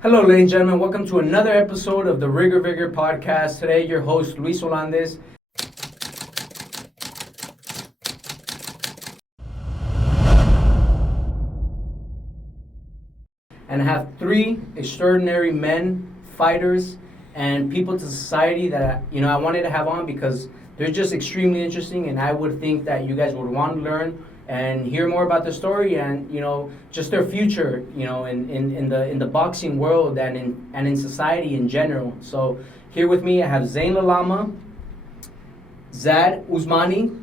Hello, ladies and gentlemen. Welcome to another episode of the Vigor Podcast. Today, your host, Luis Olandez. And I have three extraordinary men, fighters, and people to society that I wanted to have on because they're just extremely interesting, and I would think that you guys would want to learn and hear more about their story and just their future in the boxing world and in society in general. So here with me I have Zane Lalama, Zaid Usmani,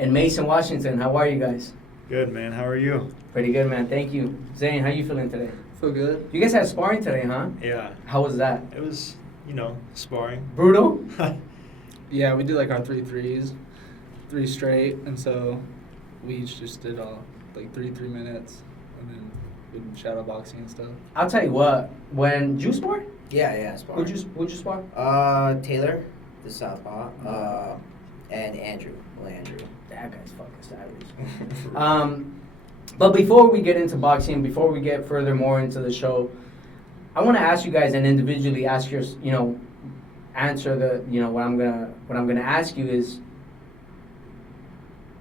and Mason Washington. How are you guys? Good, man. How are you? Pretty good, man. Thank you. Zane, how you feeling today? Feel good. You guys had sparring today, huh? Yeah. How was that? It was, sparring. Brutal? Yeah, we did like our 3 3 straight, and so we each just did like 3 minutes, and then we did shadow boxing and stuff. I'll tell you what. When did you spar? Yeah, sparring. Would you spar? Taylor, the southpaw, and Andrew. That guy's fucking savage. But before we get into boxing, before we get furthermore into the show, I want to ask you guys and individually ask your, answer the, what I'm gonna ask you is,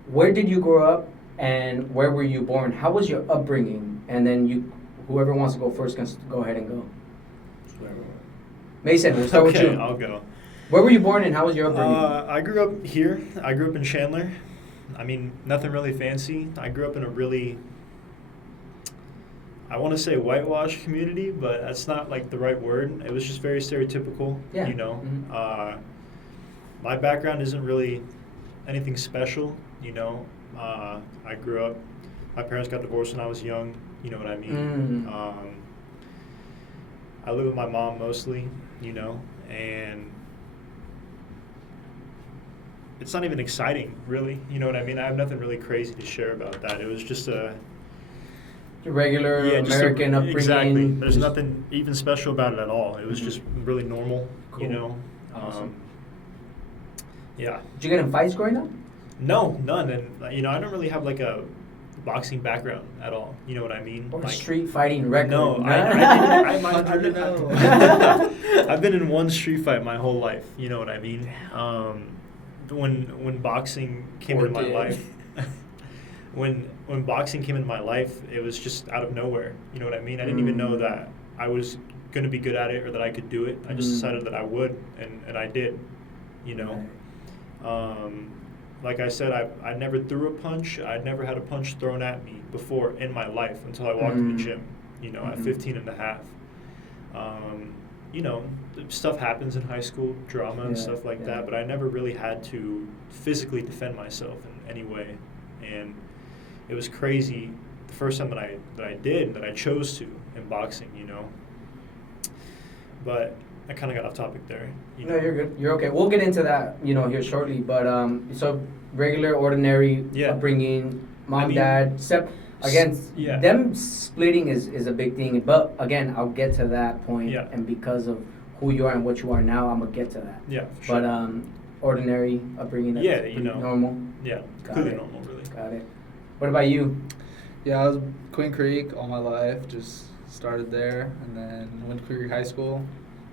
where did you grow up and where were you born? How was your upbringing? And then whoever wants to go first can go ahead and go. Mason, we'll start with you. Okay, I'll go. Where were you born and how was your upbringing? I grew up here. I grew up in Chandler. I mean, nothing really fancy. I grew up in a really, I want to say whitewashed community, but that's not like the right word. It was just very stereotypical, Yeah. Mm-hmm. My background isn't really anything special, I grew up, my parents got divorced when I was young, you know what I mean? I live with my mom mostly, and it's not even exciting, really. You know what I mean? I have nothing really crazy to share about that. It was just a regular American upbringing. Exactly. There's nothing even special about it at all. It was just really normal, Cool. Awesome. Yeah. Did you get in fights growing up? No, none. And, I don't really have like a boxing background at all. You know what I mean? Or like, street fighting record? No, I've been in one street fight my whole life. You know what I mean? When boxing came into my life, when boxing came into my life, it was just out of nowhere. You know what I mean? I didn't even know that I was going to be good at it or that I could do it. I just decided that I would, and I did. Like I said, I never threw a punch. I'd never had a punch thrown at me before in my life until I walked in the gym, at 15 and a half. Stuff happens in high school, drama and stuff like that, but I never really had to physically defend myself in any way. And it was crazy the first time that I did and that I chose to in boxing, But I kind of got off topic there. No, you're good. You're okay. We'll get into that, here shortly. But so regular, ordinary upbringing, mom, dad, again, them splitting is a big thing. But again, I'll get to that point. Yeah. And because of who you are and what you are now, I'm gonna get to that. Yeah. For sure. But ordinary upbringing. That's normal. Yeah. Got Completely it. normal, really. Got it. What about you? Yeah, I was Queen Creek all my life. Just started there, and then went to Queen Creek High School.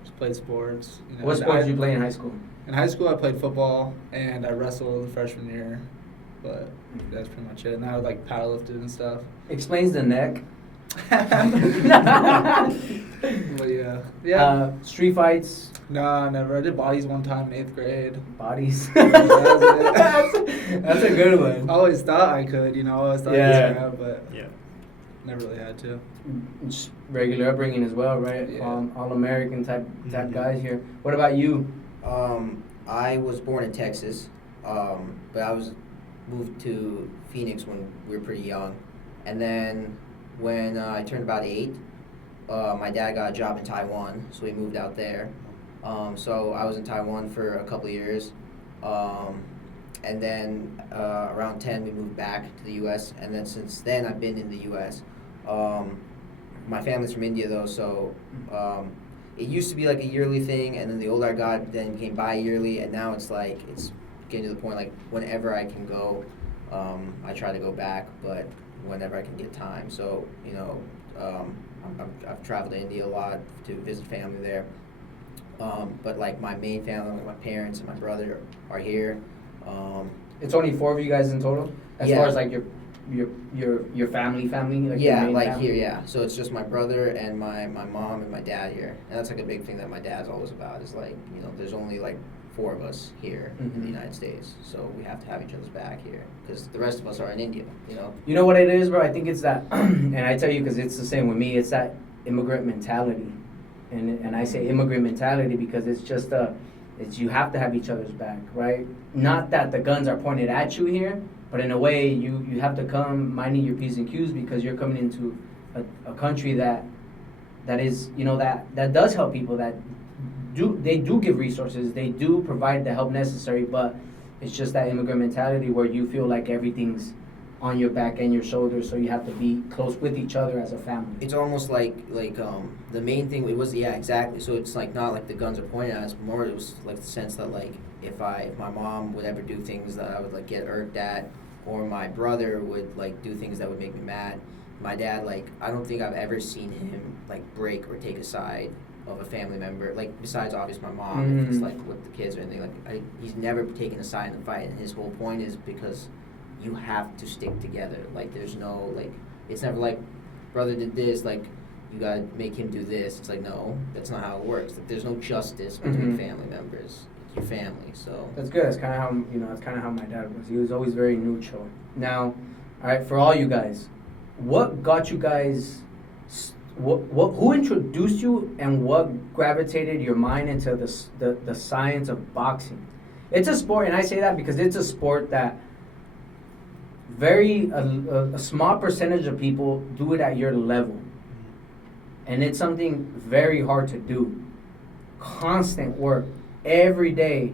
Just played sports. What sports did you play in high school? In high school, I played football and I wrestled freshman year, but that's pretty much it. And I like powerlifted and stuff. Explains the neck. But yeah. Street fights. No, never. I did bodies one time in 8th grade. Bodies. That's That's a good one. I always thought I could, I always thought I could scrap, but never really had to. Just regular upbringing as well, right? Yeah. All American type guys here. What about you? I was born in Texas, but I was moved to Phoenix when we were pretty young. And then when I turned about 8, my dad got a job in Taiwan, so we moved out there. So I was in Taiwan for a couple of years. And then around 10, we moved back to the U.S. And then since then, I've been in the U.S. My family's from India, though, so it used to be like a yearly thing, and then the older I got, then it became bi-yearly, and now it's like it's getting to the point like whenever I can go, I try to go back, but whenever I can get time. So I've traveled to India a lot to visit family there. But like my main family, like my parents and my brother are here. It's only 4 of you guys in total, as Yeah. far as like your family, like your Yeah, main like family? here, yeah. So it's just my brother and my mom and my dad here, and that's like a big thing that my dad's always about. Is like, you know, there's only like 4 of us here in Mhm. the United States, so we have to have each other's back here because the rest of us are in India. You know. You know what it is, bro? I think it's that, and I tell you because it's the same with me. It's that immigrant mentality, and I say immigrant mentality because it's just it's you have to have each other's back, right? Not that the guns are pointed at you here, but in a way you have to come minding your p's and q's because you're coming into a country that is, you know, that does help people, that they do give resources, they do provide the help necessary, but it's just that immigrant mentality where you feel like everything's on your back and your shoulders, so you have to be close with each other as a family. It's almost like the main thing it was, yeah, exactly. So it's like not like the guns are pointed at us. More it was like the sense that like if my mom would ever do things that I would like get irked at, or my brother would like do things that would make me mad. My dad, like, I don't think I've ever seen him like break or take a side of a family member. Like besides obviously my mom, if it's like with the kids or anything. Like he's never taken a side in the fight, and his whole point is because you have to stick together. Like there's no like, it's never like brother did this, like you gotta make him do this. It's like, no, that's not how it works. Like there's no justice between family members. It's your family, so That's good. That's kind of how, you know, that's kind of how my dad was. He was always very neutral. Now, all right, for all you guys, what got you guys? Who introduced you, and what gravitated your mind into the science of boxing? It's a sport, and I say that because it's a sport that a small percentage of people do it at your level, and it's something very hard to do. Constant work every day.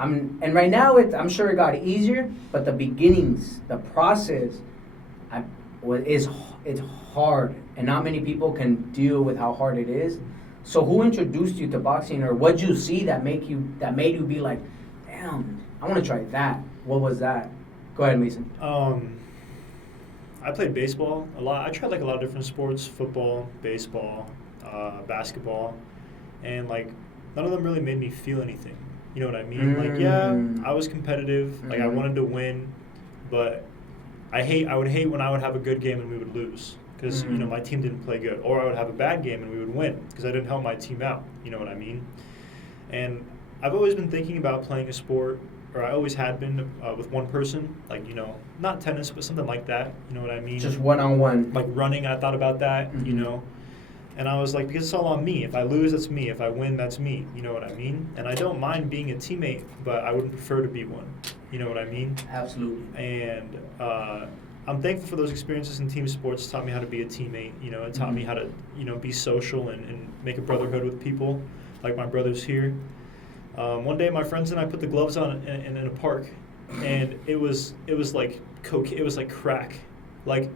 And right now I'm sure it got easier, but the beginnings, the process, it's hard, and not many people can deal with how hard it is. So who introduced you to boxing, or what'd you see that made you be like, damn, I want to try that? What was that? Go ahead, Mason. I played baseball a lot. I tried like a lot of different sports: football, baseball, basketball, and like none of them really made me feel anything. You know what I mean? Like, yeah, I was competitive. Like, I wanted to win, but I would hate when I would have a good game and we would lose because you know my team didn't play good, or I would have a bad game and we would win because I didn't help my team out. You know what I mean? And I've always been thinking about playing a sport, or I always had been with one person, like, you know, not tennis, but something like that. You know what I mean? Just one-on-one. Like running, I thought about that. You know. And I was like, because it's all on me. If I lose, that's me. If I win, that's me. You know what I mean? And I don't mind being a teammate, but I would prefer to be one. You know what I mean? Absolutely. And I'm thankful for those experiences in team sports. It taught me how to be a teammate. You know, it taught me how to, you know, be social and make a brotherhood with people, like my brothers here. One day, my friends and I put the gloves on in a park, and it was like coke. It was like crack. Like,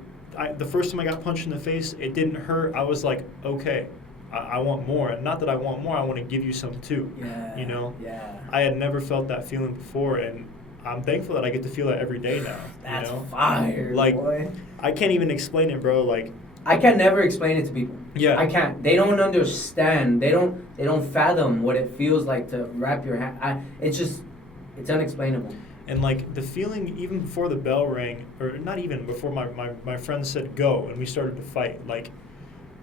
the first time I got punched in the face, it didn't hurt. I was like, okay, I want more. And not that I want more, I want to give you some too. Yeah. You know? Yeah. I had never felt that feeling before, and I'm thankful that I get to feel that every day now. That's you know? fire, like, boy. I can't even explain it, bro. Like, I can never explain it to people. Yeah. I can't. They don't understand. They don't fathom what it feels like to wrap your hand. It's unexplainable. and like the feeling even before the bell rang, or not even before my friend said go and we started to fight, like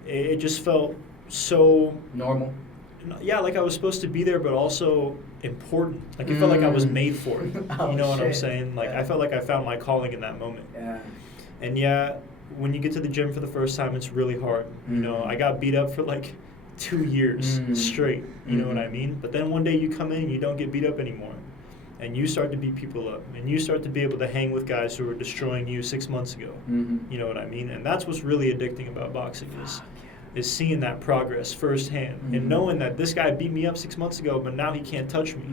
it just felt so Normal. yeah, like I was supposed to be there, but also important. Like it felt like I was made for it. Oh, you know what I'm shit. saying? Like Yeah. I felt like I found my calling in that moment. Yeah. And yeah, when you get to the gym for the first time, it's really hard. You know, I got beat up for like 2 years straight. You know what I mean? But then one day you come in and you don't get beat up anymore. And you start to beat people up. And you start to be able to hang with guys who were destroying you 6 months ago. You know what I mean? And that's what's really addicting about boxing is seeing that progress firsthand. And knowing that this guy beat me up 6 months ago, but now he can't touch me.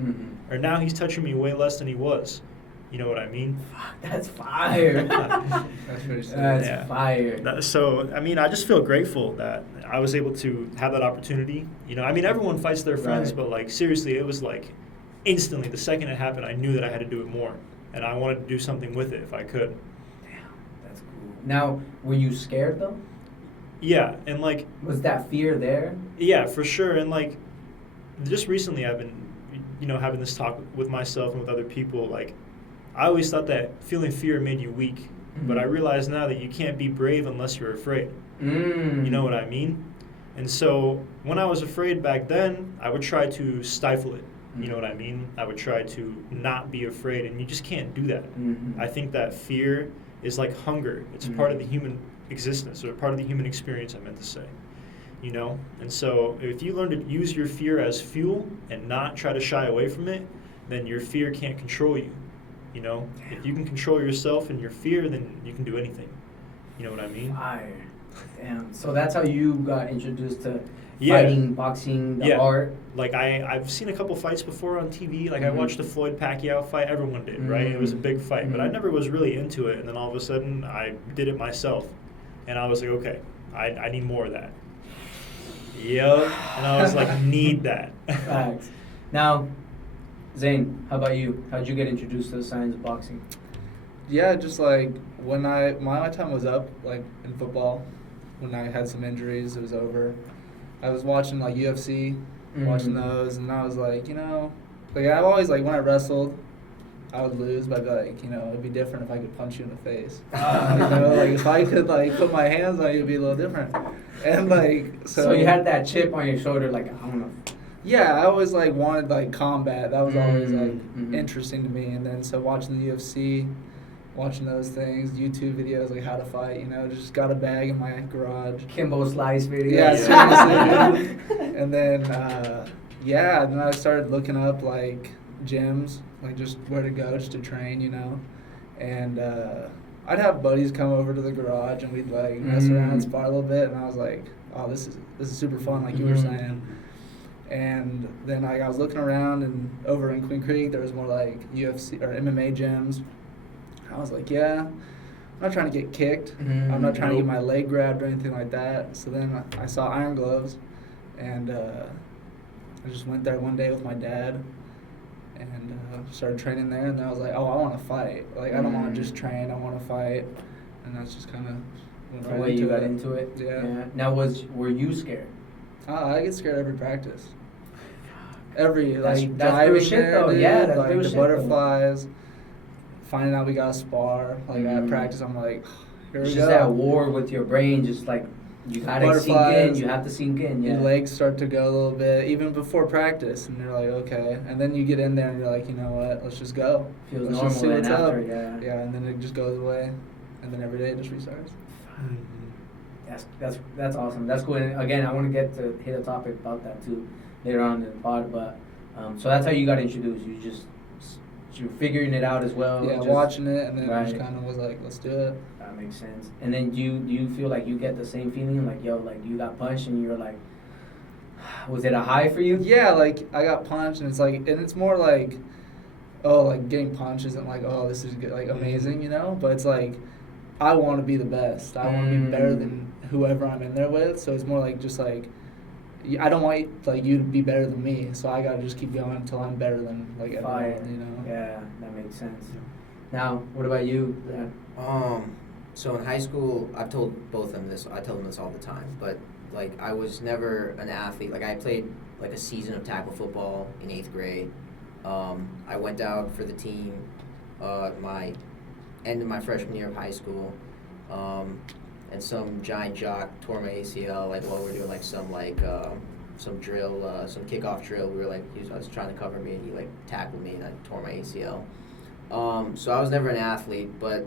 Or now he's touching me way less than he was. You know what I mean? That's fire. That's very sick. That's Yeah. fire. So, I mean, I just feel grateful that I was able to have that opportunity. You know, I mean, everyone fights their friends, Right. but, like, seriously, it was, like, instantly, the second it happened, I knew that I had to do it more. And I wanted to do something with it if I could. Damn, that's cool. Now, were you scared though? Yeah, and like Was that fear there? yeah, for sure. And like just recently I've been having this talk with myself and with other people. Like I always thought that feeling fear made you weak, but I realize now that you can't be brave unless you're afraid. You know what I mean? And so when I was afraid back then, I would try to stifle it. You know what I mean? I would try to not be afraid, and you just can't do that. I think that fear is like hunger. It's part of the human existence, or part of the human experience, I meant to say. You know? And so if you learn to use your fear as fuel and not try to shy away from it, then your fear can't control you. You know? If you can control yourself and your fear, then you can do anything. You know what I mean? Fire. Damn. So that's how you got introduced to Yeah. fighting, boxing, the art. Like I've seen a couple fights before on TV. Like I watched the Floyd Pacquiao fight. Everyone did, right? It was a big fight, but I never was really into it. And then all of a sudden, I did it myself, and I was like, okay, I need more of that. Yup. And I was like, need that. Facts. Now, Zane, how about you? How'd you get introduced to the science of boxing? Yeah, just like when my time was up, like in football, when I had some injuries, it was over. I was watching like UFC, watching those, and I was like, like I've always like when I wrestled, I would lose, but I'd be like, it'd be different if I could punch you in the face. Like if I could like put my hands on you, it'd be a little different. And like So you had that chip on your shoulder, like I don't know. Yeah, I always like wanted like combat. That was always like Mhm. interesting to me. And then so watching the UFC, watching those things, YouTube videos like how to fight. Just got a bag in my garage. Kimbo Slice video. Yeah, seriously. And then then I started looking up like gyms, like just where to go just to train, And I'd have buddies come over to the garage and we'd like mess around and spar a little bit, and I was like, oh, this is super fun, like you were saying. And then I was looking around, and over in Queen Creek there was more like UFC or MMA gyms. I was like, yeah, I'm not trying to get kicked. I'm not trying to get my leg grabbed or anything like that. So then I saw IronGloves, and I just went there one day with my dad and started training there. And then I was like, oh, I want to fight. Like, I don't want to just train. I want to fight. And that's just kind of The way you got into it. Yeah. Now, were you scared? I get scared every practice. Every That's like real diving shit, there, though. dude, Yeah, that's like real the shit, though. butterflies. Finding out we got to spar, like at practice, I'm like, here It's we just go. that war with your brain, just like you gotta sink in. Butterflies. You have to sink in. Yeah. Your legs start to go a little bit, even before practice, and you're like, okay. And then you get in there and you're like, you know what? Let's just go. Feels Let's normal just see then what's after. up. Yeah. Yeah, and then it just goes away, and then every day it just restarts. That's awesome. That's cool. And again, I want to get to hit a topic about that too later on in the pod. But so that's how you got introduced. You're figuring it out as well. Yeah, just watching it, and then I just right. kind of was like, let's do it. That makes sense. And then do you feel like you get the same feeling, like like you got punched and you're like, was it a high for you? Yeah, like I got punched, and it's more like, oh, like getting punched isn't like, oh, this is good, like amazing, but it's like, I want to be the best. I want to be better than whoever I'm in there with. So it's more like just like, I don't want like you to be better than me. So I gotta just keep going until I'm better than like everyone, Yeah, that makes sense. Now, what about you? So in high school, I've told both of them this. I tell them this all the time. But like, I was never an athlete. Like, I played like a season of tackle football in 8th grade. I went out for the team my end of my freshman year of high school. And some giant jock tore my ACL. Like, while we were doing like some drill, some kickoff drill. We were like, I was trying to cover me, and he like tackled me, and I tore my ACL. So I was never an athlete, but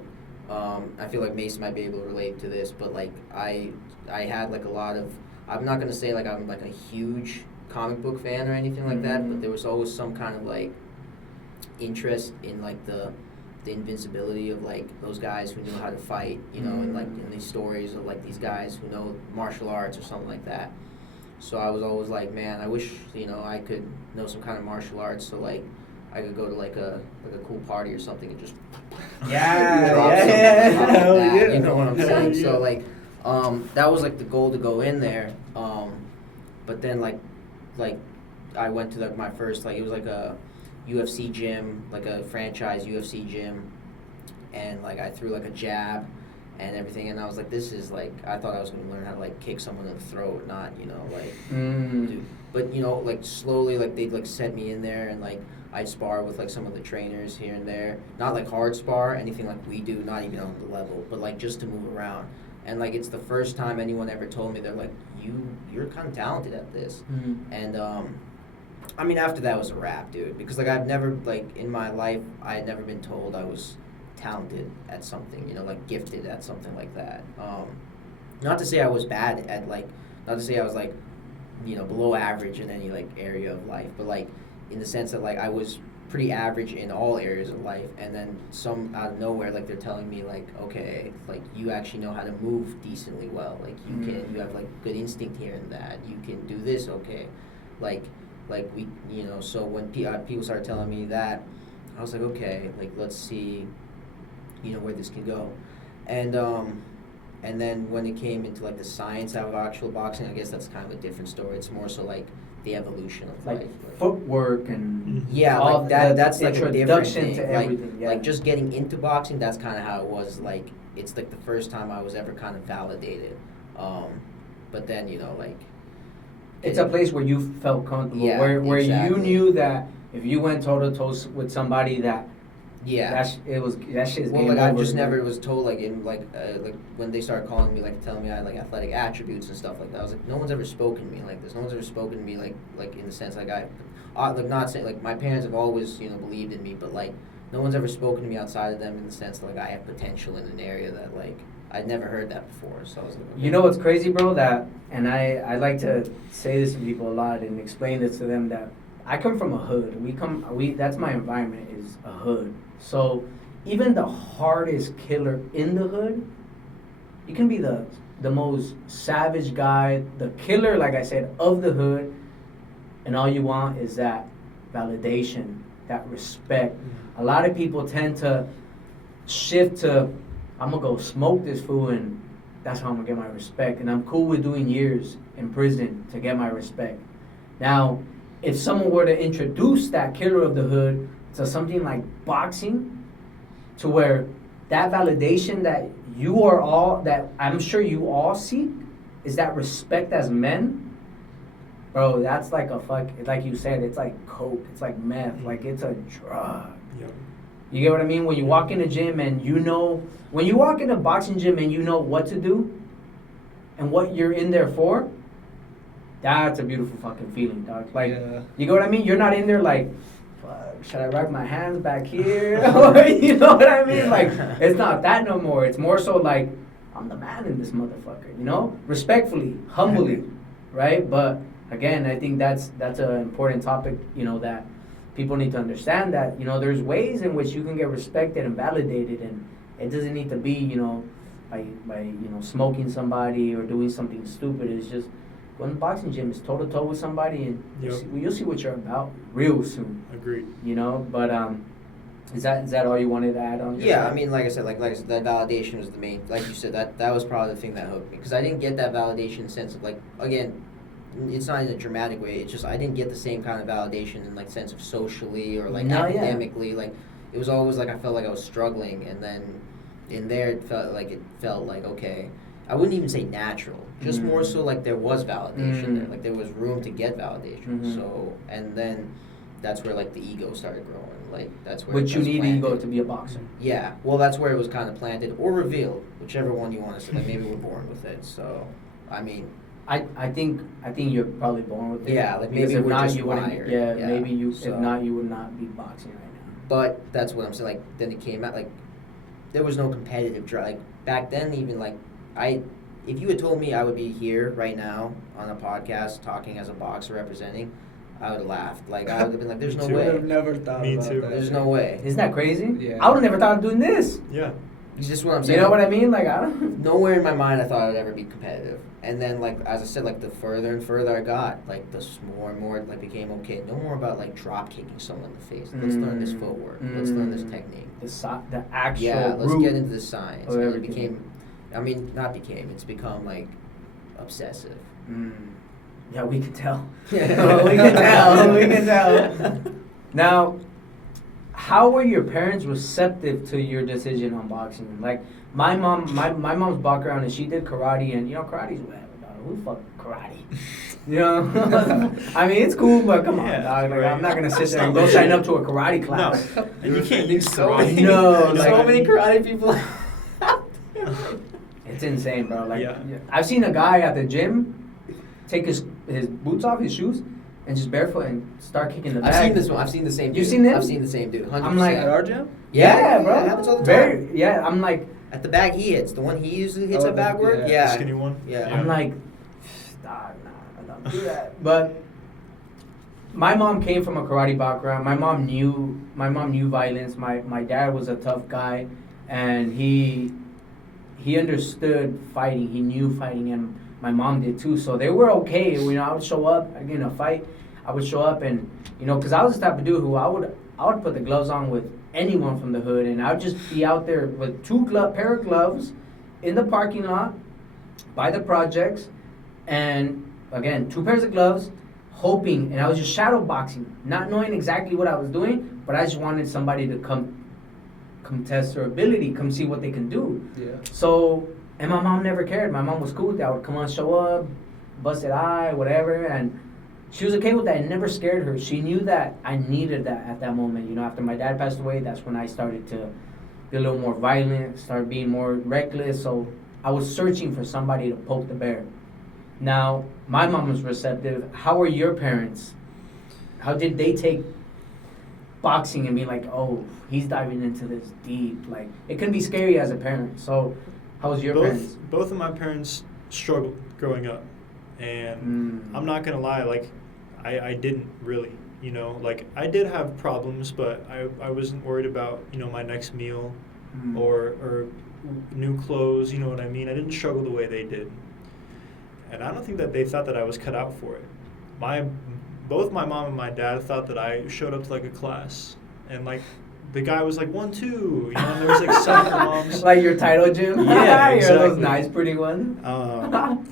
I feel like Mason might be able to relate to this. But like I had like a lot of. I'm not gonna say like I'm like a huge comic book fan or anything like that, but there was always some kind of like interest in like the invincibility of like those guys who know how to fight, and like in these stories of like these guys who know martial arts or something like that. So I was always like, man, I wish I could know some kind of martial arts, so like I could go to like a cool party or something and just drop something off like that, you know what I'm saying? So like that was like the goal to go in there, but then like I went to like my first it was like a UFC gym, like a franchise UFC gym, and like I threw like a jab, and everything. And I was like, this is like, I thought I was going to learn how to like kick someone in the throat, not, you know, like, do. But, you know, like slowly, like they'd like set me in there, and like I'd spar with like some of the trainers here and there. Not like hard spar, anything like we do, not even on the level, but like just to move around. And like it's the first time anyone ever told me, they're like, you're kind of talented at this. And I mean, after that was a wrap, dude, because like I've never, like in my life, I had never been told I was talented at something, you know, like gifted at something like that. Not to say I was bad at like, not to say I was like, you know, below average in any like area of life, but like in the sense that like I was pretty average in all areas of life, and then some out of nowhere, like they're telling me like, okay, like you actually know how to move decently well, like you have like good instinct here and that, you can do this, okay, like we, you know. So when people started telling me that, I was like, okay, like let's see, you know, where this can go. And then when it came into like the science of actual boxing, I guess that's kind of a different story. It's more so like the evolution of like life, footwork and yeah, all like that's like a different introduction thing. to everything. Yeah. Like just getting into boxing, that's kind of how it was. Like it's like the first time I was ever kind of validated. But then, you know, like it's a place where you felt comfortable, Yeah, where exactly. you knew that if you went toe to toe with somebody that yeah. that shit's Well, game like I over, just man. never was told like in like when they started calling me, like telling me I had like athletic attributes and stuff like that. I was like, no one's ever spoken to me like this. No one's ever spoken to me like in the sense like like not saying like my parents have always, you know, believed in me, but like no one's ever spoken to me outside of them in the sense that like I have potential in an area that like I'd never heard that before. So I was like, okay. You know what's crazy, bro? That, and I like to say this to people a lot and explain this to them, that I come from a hood. That's my environment, is a hood. So even the hardest killer in the hood, you can be the most savage guy, the killer, like I said, of the hood, and all you want is that validation, that respect. A lot of people tend to shift to, I'm gonna go smoke this fool and that's how I'm gonna get my respect. And I'm cool with doing years in prison to get my respect. Now, if someone were to introduce that killer of the hood to something like boxing, to where that validation that you are all, that I'm sure you all seek, is that respect as men, bro, that's like like you said, it's like coke, it's like meth, like it's a drug. Yep. You get what I mean? When you walk in a gym and you know, when you walk in a boxing gym and you know what to do and what you're in there for, that's a beautiful fucking feeling, dog. Like, Yeah. you get what I mean? You're not in there like, fuck, should I rack my hands back here? You know what I mean? Yeah. Like, it's not that no more. It's more so like, I'm the man in this motherfucker, you know? Respectfully, humbly, right? But again, I think that's an important topic, you know, that people need to understand, that, you know, there's ways in which you can get respected and validated, and it doesn't need to be, you know, by you know, smoking somebody or doing something stupid. It's just go in the boxing gym, it's toe to toe with somebody, and you'll see what you're about real soon. Agreed. You know, but is that all you wanted to add on? Yeah, I mean, like I said, that validation was the main. Like you said, that was probably the thing that hooked me, because I didn't get that validation sense of like, again, it's not in a dramatic way. It's just I didn't get the same kind of validation in like sense of socially or like academically. Like it was always like I felt like I was struggling, and then in there it felt like okay. I wouldn't even say natural, just more so like there was validation there, like there was room to get validation. So, and then that's where like the ego started growing. Like that's where. Which you need planted. ego to be a boxer. Yeah, well, that's where it was kind of planted or revealed, whichever one you want to say. Like maybe we're born with it. So, I mean. I think you're probably born with it. Yeah, like because maybe if we're not, just you wouldn't. wired. Yeah, Yeah, maybe you. so. If not, you would not be boxing right now. But that's what I'm saying. Like then it came out like there was no competitive drive. Like back then, even like if you had told me I would be here right now on a podcast talking as a boxer representing, I would have laughed. Like I would have been like, "There's no Me too. I would way. have never thought Me about too. that. There's no way." Isn't that crazy? Yeah. I would have never thought of doing this. Yeah. It's just what I'm You saying. know what I mean? Like I don't. Nowhere in my mind I thought I would ever be competitive. And then, like as I said, like the further and further I got, like the more and more it like became okay. No more about like drop kicking someone in the face. Let's learn this footwork. Let's learn this technique. The actual. Yeah, let's root get into the science. of And it everything. became, I mean, not became. It's become like obsessive. Yeah, we can tell. We can tell. We can tell. Now, how were your parents receptive to your decision on boxing? Like my mom's background is she did karate, and karate's whatever. Who fuck karate? I mean, it's cool, but come on, dog. Like, I'm not gonna sit there and go sign up to a karate class. No, and you can't use so karate. many, No, so like- many karate people. It's insane, bro. Like, Yeah. I've seen a guy at the gym take his boots off, his shoes, and just barefoot and start kicking the bag. I've seen this one. I've seen the same. You've dude. seen him? I've seen the same dude. 100%. I'm like- At our gym? Yeah, bro. It happens all the time. I'm like, At the bag he hits, the one he usually hits Oh, at backward. yeah. The skinny one. Yeah. I'm like, nah, don't do that. But my mom came from a karate background. My mom knew violence. My dad was a tough guy, and he understood fighting. He knew fighting, and my mom did too. So they were okay. I would show up, I'd get in a fight. I would show up, and because I was the type of dude who I would put the gloves on with anyone from the hood, and I would just be out there with pair of gloves in the parking lot by the projects, and again 2 pairs of gloves, hoping, and I was just shadow boxing, not knowing exactly what I was doing, but I just wanted somebody to come test their ability, come see what they can do. Yeah. So, and my mom never cared. My mom was cool with that. I would come on, show up, busted eye, whatever, and she was okay with that. It never scared her. She knew that I needed that at that moment. After my dad passed away, that's when I started to be a little more violent, start being more reckless. So I was searching for somebody to poke the bear. Now, my mom was receptive. How were your parents? How did they take boxing and be like, oh, he's diving into this deep? Like, it can be scary as a parent. So how was your parents? Both of my parents struggled growing up. And I'm not going to lie, like, I didn't really, like, I did have problems, but I wasn't worried about, my next meal or new clothes, you know what I mean? I didn't struggle the way they did. And I don't think that they thought that I was cut out for it. Both my mom and my dad thought that I showed up to, like, a class. And, like, the guy was like 1, 2, and there was like 7 moms. Like your title gym? Yeah, You're exactly. those nice, pretty ones?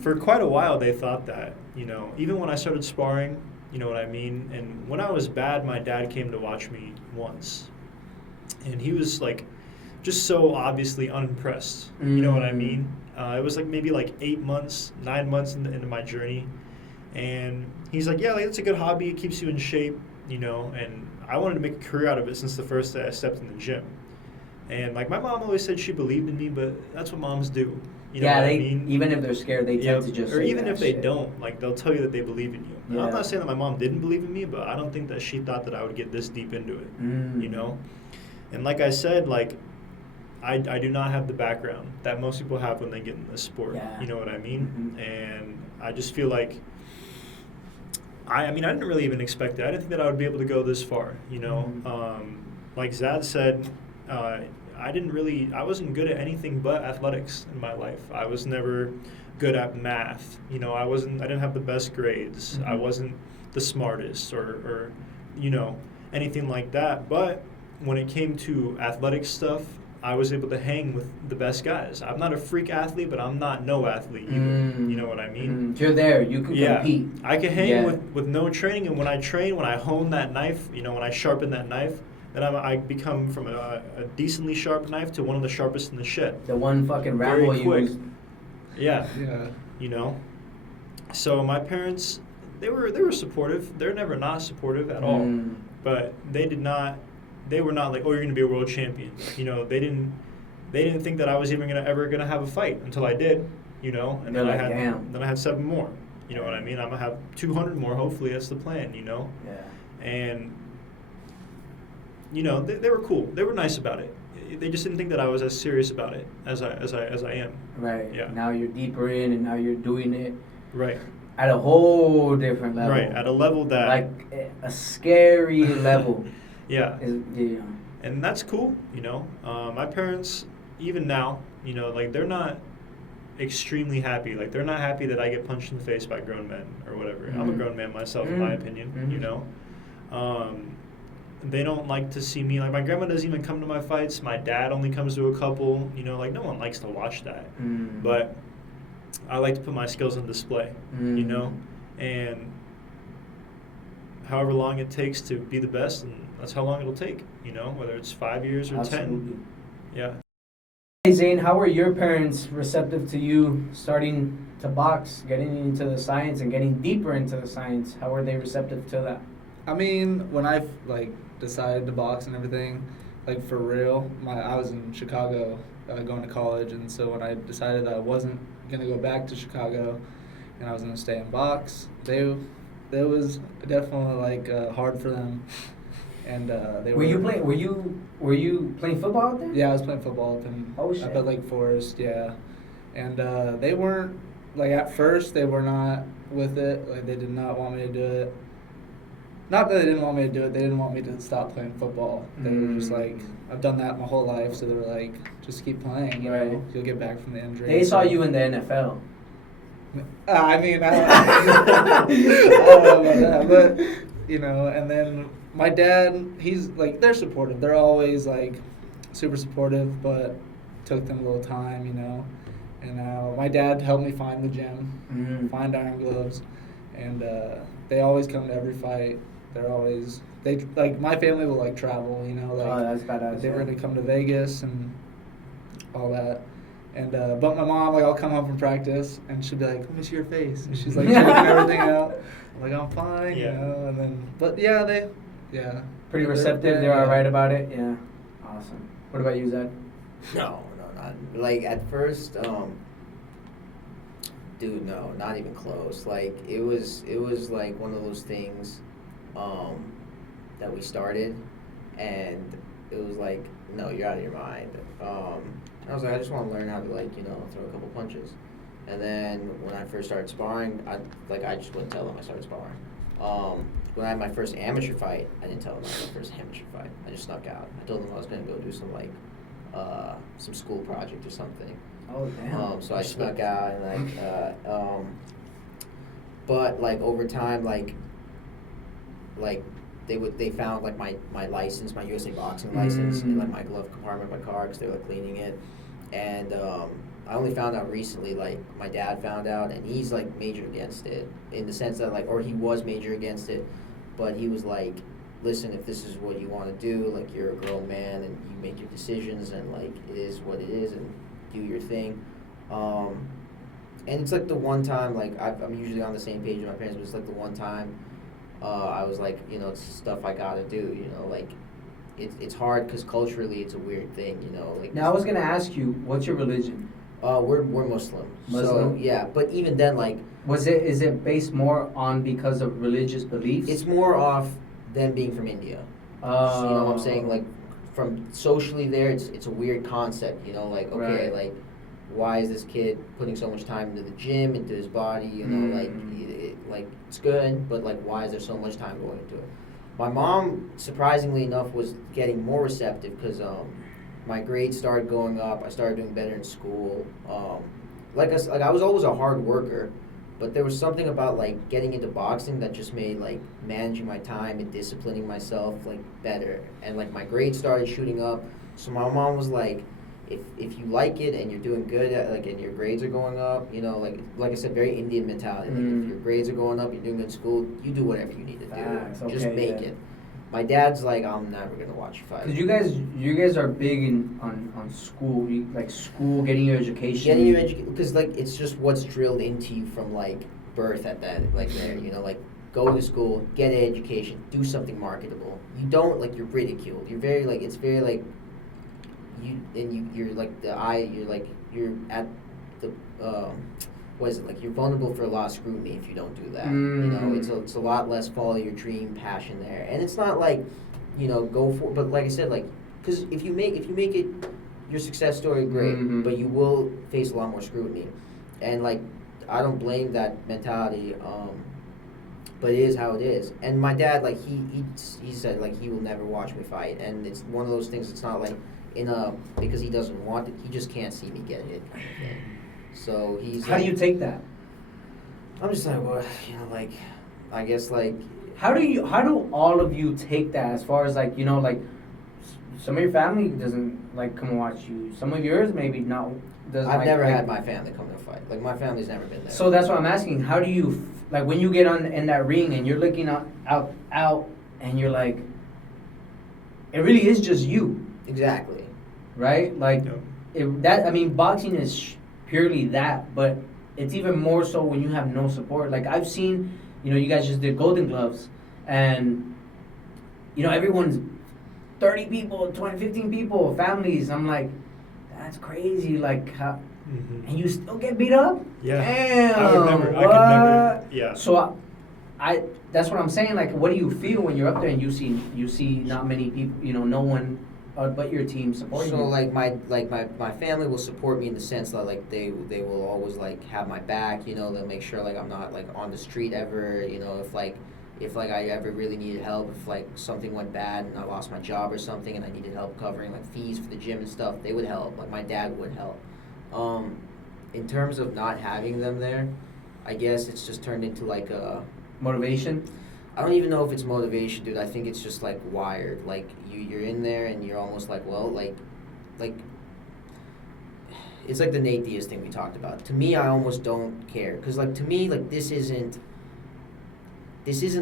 For quite a while, they thought that, even when I started sparring, you know what I mean? And when I was bad, my dad came to watch me once. And he was, like, just so obviously unimpressed, you know what I mean? It was, like, maybe, like, 8 months, 9 months into my journey. And he's like, yeah, like, it's a good hobby. It keeps you in shape, and I wanted to make a career out of it since the first day I stepped in the gym. And, like, my mom always said she believed in me, but that's what moms do. You know what I mean? Even if they're scared, they tend to just or say even that if they shit. don't, like, they'll tell you that they believe in you. Yeah. I'm not saying that my mom didn't believe in me, but I don't think that she thought that I would get this deep into it, And like I said, like, I do not have the background that most people have when they get in this sport. Yeah. You know what I mean? Mhm. And I just feel like, I mean, I didn't really even expect it. I didn't think that I would be able to go this far, Like Zaid said, I wasn't good at anything but athletics in my life. I was never good at math. I didn't have the best grades. I wasn't the smartest or anything like that. But when it came to athletic stuff, I was able to hang with the best guys. I'm not a freak athlete, but I'm not no athlete either. You know what I mean? You're there. You can compete. I can hang Yeah. with no training, and when I hone that knife, when I sharpen that knife, then I become from a decently sharp knife to one of the sharpest in the shed. The one fucking Very ramble you quick. used. Yeah. Yeah. So my parents, they were supportive. They're never not supportive at all. But they were not like, oh, you're going to be a world champion. They didn't think that I was even ever going to have a fight until I did, and They're then like, damn. then I had 7 more. You know what I mean? I'm going to have 200 more, hopefully. That's the plan, Yeah. And they were cool. They were nice about it. They just didn't think that I was as serious about it as I am. Right. Yeah. Now you're deeper in, and now you're doing it Right. at a whole different level. Right. At a level that like a scary level. yeah. Yeah. And that's cool, My parents, even now, like, they're not extremely happy. Like, they're not happy that I get punched in the face by grown men or whatever. I'm a grown man myself, in my opinion, They don't like to see me. Like, my grandma doesn't even come to my fights. My dad only comes to a couple. Like, no one likes to watch that. But I like to put my skills on display, And however long it takes to be the best, and that's how long it'll take. Whether it's 5 years or Absolutely. 10. Yeah. Hey Zane, how were your parents receptive to you starting to box, getting into the science and getting deeper into the science? How were they receptive to that? I mean, when I decided to box and everything, for real, I was in Chicago going to college, and so when I decided that I wasn't gonna go back to Chicago and I was gonna stay in box, it was definitely hard for them. And they Were you playing football out there? Yeah, I was playing football up in up at Lake Forest, yeah. And they weren't at first they were not with it. They did not want me to do it. Not that they didn't want me to do it, they didn't want me to stop playing football. They were just I've done that my whole life, so they were just keep playing, Right. You'll get back from the injury. They saw you in the NFL. I mean, I don't know about that, but and then my dad, he's they're supportive. They're always super supportive, but took them a little time, And my dad helped me find the gym, find IronGloves, and they always come to every fight. They're always my family will travel, Oh, that's badass. they were gonna come to Vegas and all that. And but my mom, I'll come home from practice and she'd be like, "Let me see your face." And she's checking everything out. I'm I'm fine, Yeah. And then, but yeah, Pretty receptive. They're all right about it. Yeah. Awesome. What about you, Zed? No, not at first. Dude, no, not even close. It was one of those things that we started, and it was no, you're out of your mind. I was I just want to learn how to throw a couple punches. And then when I first started sparring, I just wouldn't tell them I started sparring. When I had my first amateur fight, I didn't tell them I had my first amateur fight. I just snuck out. I told them I was going to go do some school project or something. Oh damn. So I snuck out and but over time they found my license, my USA boxing license in my glove compartment of my car because they were cleaning it, and I only found out recently, my dad found out, and he's major against it in the sense that or he was major against it, but he was listen, if this is what you want to do, you're a grown man and you make your decisions, and it is what it is, and do your thing. And it's the one time I'm usually on the same page with my parents, but it's the one time I was it's stuff I gotta do, it's hard because culturally it's a weird thing, Now I was gonna ask you, what's your religion? We're Muslim. So yeah, but even then is it based more on because of religious beliefs? it's more off them being from India. So, you know what I'm saying? From socially there, it's a weird concept, okay, Right. Why is this kid putting so much time into the gym, into his body, it's good, but why is there so much time going into it? My mom, surprisingly enough, was getting more receptive because my grades started going up. I started doing better in school. I was always a hard worker, but there was something about getting into boxing that just made managing my time and disciplining myself better. And my grades started shooting up. So my mom was if you like it and you're doing good at and your grades are going up, like I said, very Indian mentality. If your grades are going up, you're doing good in school, you do whatever you need to do. Just make it. My dad's I'm never gonna watch you fight. Because you guys are big on school, school, getting your education. Getting your education, because it's just what's drilled into you from birth at that there. Go to school, get an education, do something marketable. You don't you're ridiculed. You're very it's very you're you're at the what is it you're vulnerable for a lot of scrutiny if you don't do that. It's a lot less follow your dream passion there, and it's not go for, but I said because if you make it your success story, great, but you will face a lot more scrutiny, and I don't blame that mentality, but it is how it is. And my dad he said he will never watch me fight, and it's one of those things. It's not because he doesn't want it, he just can't see me get hit kind of thing. So he's How do you take that? I'm just well, I guess How do all of you take that as far as some of your family doesn't come and watch you, some of yours maybe not doesn't. I've never had my family come to a fight. My family's never been there. So that's what I'm asking. How do you like when you get on in that ring and you're looking out, and you're like, it really is just you, Exactly. right? Like Yep. I mean, boxing is purely that, but it's even more so when you have no support. Like I've seen, you guys just did Golden Gloves, and everyone's 30 people, 20, 15 people, families. I'm like, that's crazy. Like, how, Mm-hmm. and you still get beat up? Yeah. Damn. I would never. What? I could never. Yeah. So I that's what I'm saying. Like, what do you feel when you're up there and you see not many people, no one but your team supporting So you? like my family will support me in the sense that like they will always like have my back. They'll make sure like I'm not like on the street ever. If I ever really needed help, if like something went bad and I lost my job or something and I needed help covering like fees for the gym and stuff, they would help. Like my dad would help. In terms of not having them there, I guess it's just turned into like a Motivation? I don't even know if it's motivation, dude. I think it's just like wired. Like you're in there and you're almost like, well, like it's like the Nate Diaz thing we talked about. To me, I almost don't care because like to me, like this isn't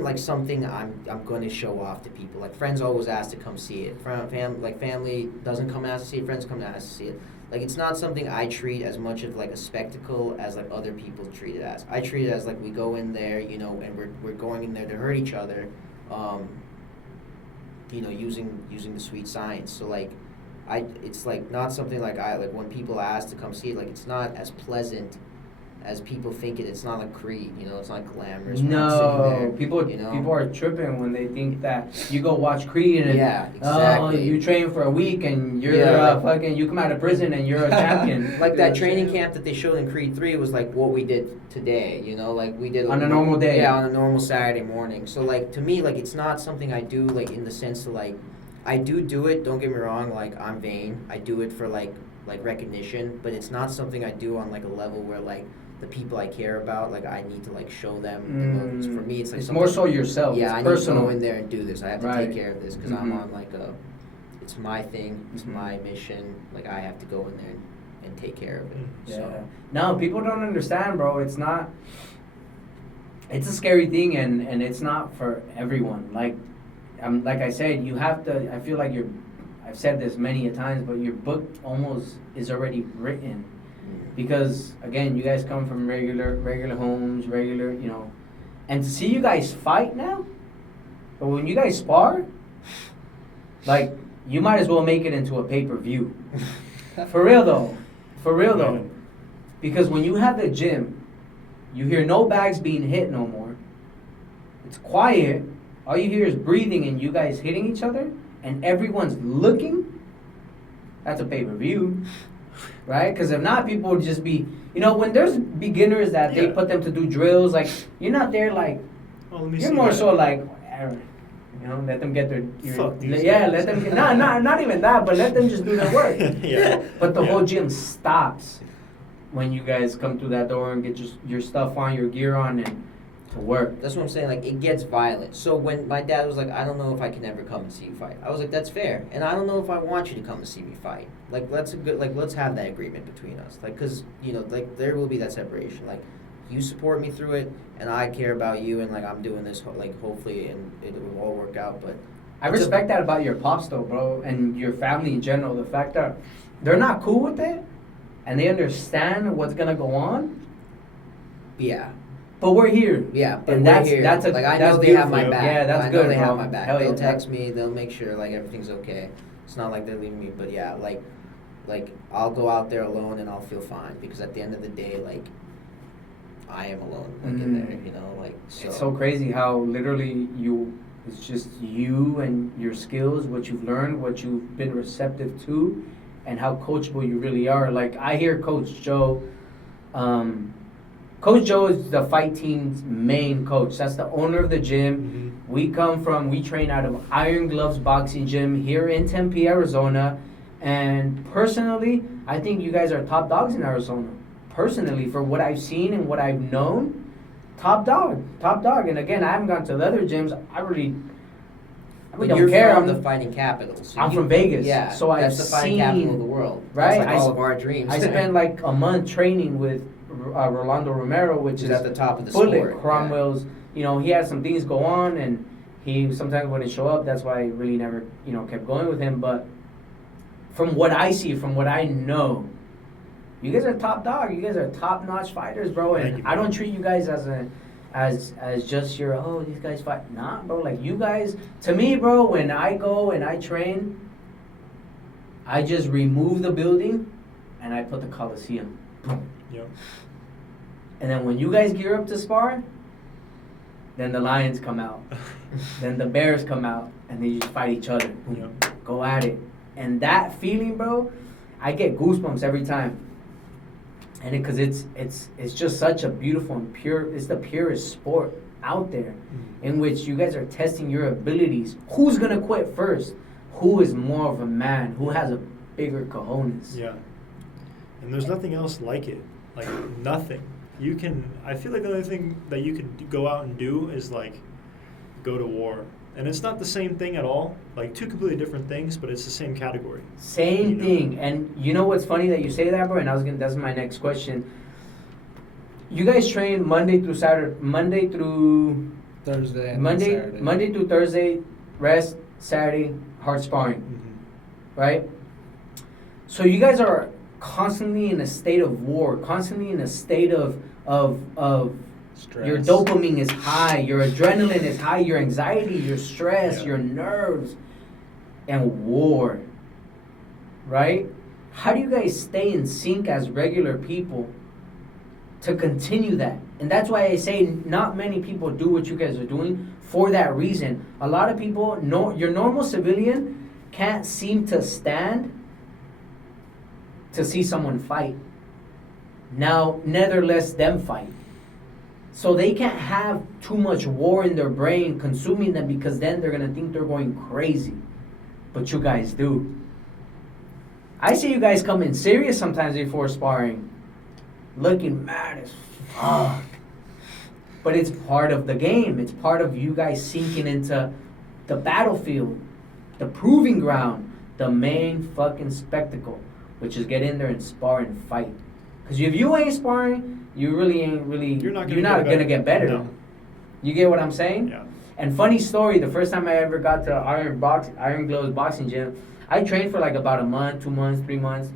like something I'm going to show off to people. Like friends always ask to come see it. Family doesn't come ask to see it. Friends come ask to see it. Like it's not something I treat as much of like a spectacle as like other people treat it as. I treat it as like we go in there, and we're going in there to hurt each other, using the sweet science. So like, it's like not something like when people ask to come see it, like it's not as pleasant as people think it. It's not like Creed, it's not glamorous. We're not sitting No, there, people are tripping when they think that you go watch Creed and Yeah, exactly. you train for a week and you're you come out of prison and you're a champion. Like that training camp that they showed in Creed 3 was like what we did today, like we did On a normal day. Yeah, on a normal Saturday morning. So like to me, like it's not something I do like in the sense of like I do it, don't get me wrong, like I'm vain. I do it for like recognition, but it's not something I do on like a level where like the people I care about, like I need to like show them the movies. For me, it's like it's more so yourself. Yeah, it's I personal. need to go in there and do this. I have to take care of this because I'm Mhm. on like it's my thing, it's my mission. Like I have to go in there and take care of it. Yeah. So No, people don't understand, bro. It's not. It's a scary thing, and it's not for everyone. Like I said, you have to. I feel like I've said this many a times, but your book almost is already written. Because again, you guys come from regular homes, and to see you guys fight now, but when you guys spar, like you might as well make it into a pay-per-view. For real though, because when you have the gym, you hear no bags being hit no more. It's quiet. All you hear is breathing and you guys hitting each other, and everyone's looking. That's a pay-per-view. Right? Because if not, people would just be, when there's beginners that they put them to do drills, like, you're not there like, you're more so like, whatever. Let them get their, Fuck these yeah, guys. let them get, not even that, but let them just do their work. Yeah. But the whole gym stops when you guys come through that door and get your stuff on, your gear on, and to work. that's what I'm saying. Like it gets violent. So when my dad was like, I don't know if I can ever come and see you fight. I was like, that's fair, and I don't know if I want you to come and see me fight. Like let's have that agreement between us. Like because like there will be that separation. Like you support me through it, and I care about you, and like I'm doing this like hopefully, and it will all work out. But I respect that about your pops though, bro, and your family in general. The fact that they're not cool with it, and they understand what's gonna go on. yeah. But we're here. Yeah, but And we're that's- here. that's a- like I that's know they have beautiful. my back. Yeah, that's I know good, they bro. have my back. Hell They'll yeah. text me. They'll make sure like everything's okay. It's not like they're leaving me. But yeah, like I'll go out there alone and I'll feel fine because at the end of the day, like I am alone, like in there, like so. It's so crazy how literally it's just you and your skills, what you've learned, what you've been receptive to, and how coachable you really are. Like I hear Coach Joe. Coach Joe is the fight team's main coach. That's the owner of the gym. Mm-hmm. We train out of IronGloves boxing gym here in Tempe, Arizona. And personally, I think you guys are top dogs in Arizona. Personally, for what I've seen and what I've known, top dog. And again, I haven't gone to the other gyms. I really But don't you're care. from the fighting capital. So I'm from Vegas. Yeah, so that's I've the fighting seen, capital of the world. right? That's like all of our dreams. I spent like a month training with Rolando Romero, which Who's is at the top of the Bullet sport. Cromwell's. You know, he had some things go on, and he sometimes wouldn't show up. That's why I really never, kept going with him. But from what I see, from what I know, you guys are top dog. You guys are top notch fighters, bro. Thank And you, I don't man. treat you guys as just your these guys fight. Nah, bro. Like you guys, to me, bro. When I go and I train, I just remove the building, and I put the Coliseum. Boom. Yep. And then when you guys gear up to spar, then the lions come out. Then the bears come out, and they just fight each other. Boom. Yep. Go at it. And that feeling, bro, I get goosebumps every time. And because it's just such a beautiful and pure, it's the purest sport out there, in which you guys are testing your abilities. Who's gonna quit first? Who is more of a man? Who has a bigger cojones? Yeah. And there's nothing else like it. Like, nothing. I feel like the only thing that you could go out and do is, like, go to war. And it's not the same thing at all. Like, two completely different things, but it's the same category. Same thing. And you know what's funny that you say that, bro? And that's my next question. You guys train Monday through Saturday, Monday through Thursday and Saturday. Monday through Thursday, rest, Saturday, hard sparring, right? So you guys are constantly in a state of war, constantly in a state of Stress. your dopamine is high, your adrenaline is high, your anxiety, your stress, Yeah. your nerves, and war, right? How do you guys stay in sync as regular people to continue that? And that's why I say not many people do what you guys are doing for that reason. A lot of people, your normal civilian can't seem to stand to see someone fight. Now, nevertheless, them fight. So they can't have too much war in their brain consuming them, because then they're going to think they're going crazy. But you guys do. I see you guys come in serious sometimes before sparring, looking mad as fuck. But it's part of the game. It's part of you guys sinking into the battlefield, the proving ground, the main fucking spectacle, which is get in there and spar and fight. Because if you ain't sparring, you really ain't really. You're not gonna get better. No. You get what I'm saying? Yeah. And funny story, the first time I ever got to IronGloves boxing gym, I trained for like about a month, 2 months, 3 months.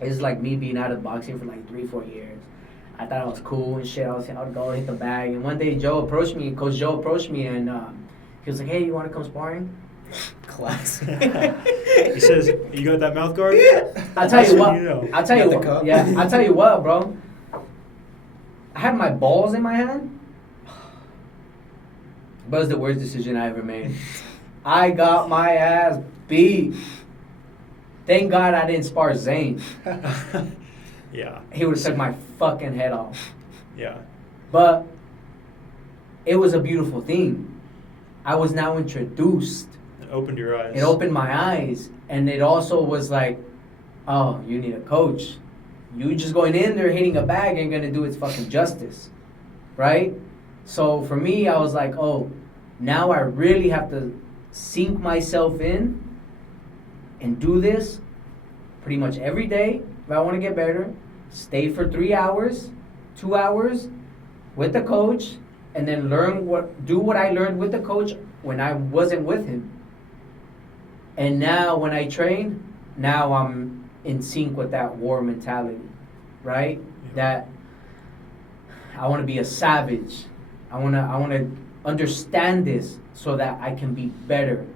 It's like me being out of boxing for like 3-4 years. I thought I was cool and shit. I would go hit the bag. And one day Coach Joe approached me, and he was like, "Hey, you want to come sparring?" Class. He says, "You got that mouth guard?" I'll tell you what. You know. I'll tell you Got the what. cup? Yeah, I'll tell you what, bro. I had my balls in my hand. But it was the worst decision I ever made. I got my ass beat. Thank God I didn't spar Zane. Yeah. He would have took my fucking head off. Yeah. But it was a beautiful thing. I was now introduced. It opened your eyes. It opened my eyes. And it also was like, oh, you need a coach. You just going in there hitting a bag ain't going to do its fucking justice. Right? So for me, I was like, oh, now I really have to sink myself in and do this pretty much every day if I want to get better. Stay for 3 hours, 2 hours with the coach, and then do what I learned with the coach when I wasn't with him. And now when I train, now I'm in sync with that war mentality, right? Yeah. That I want to be a savage. I want to understand this so that I can be better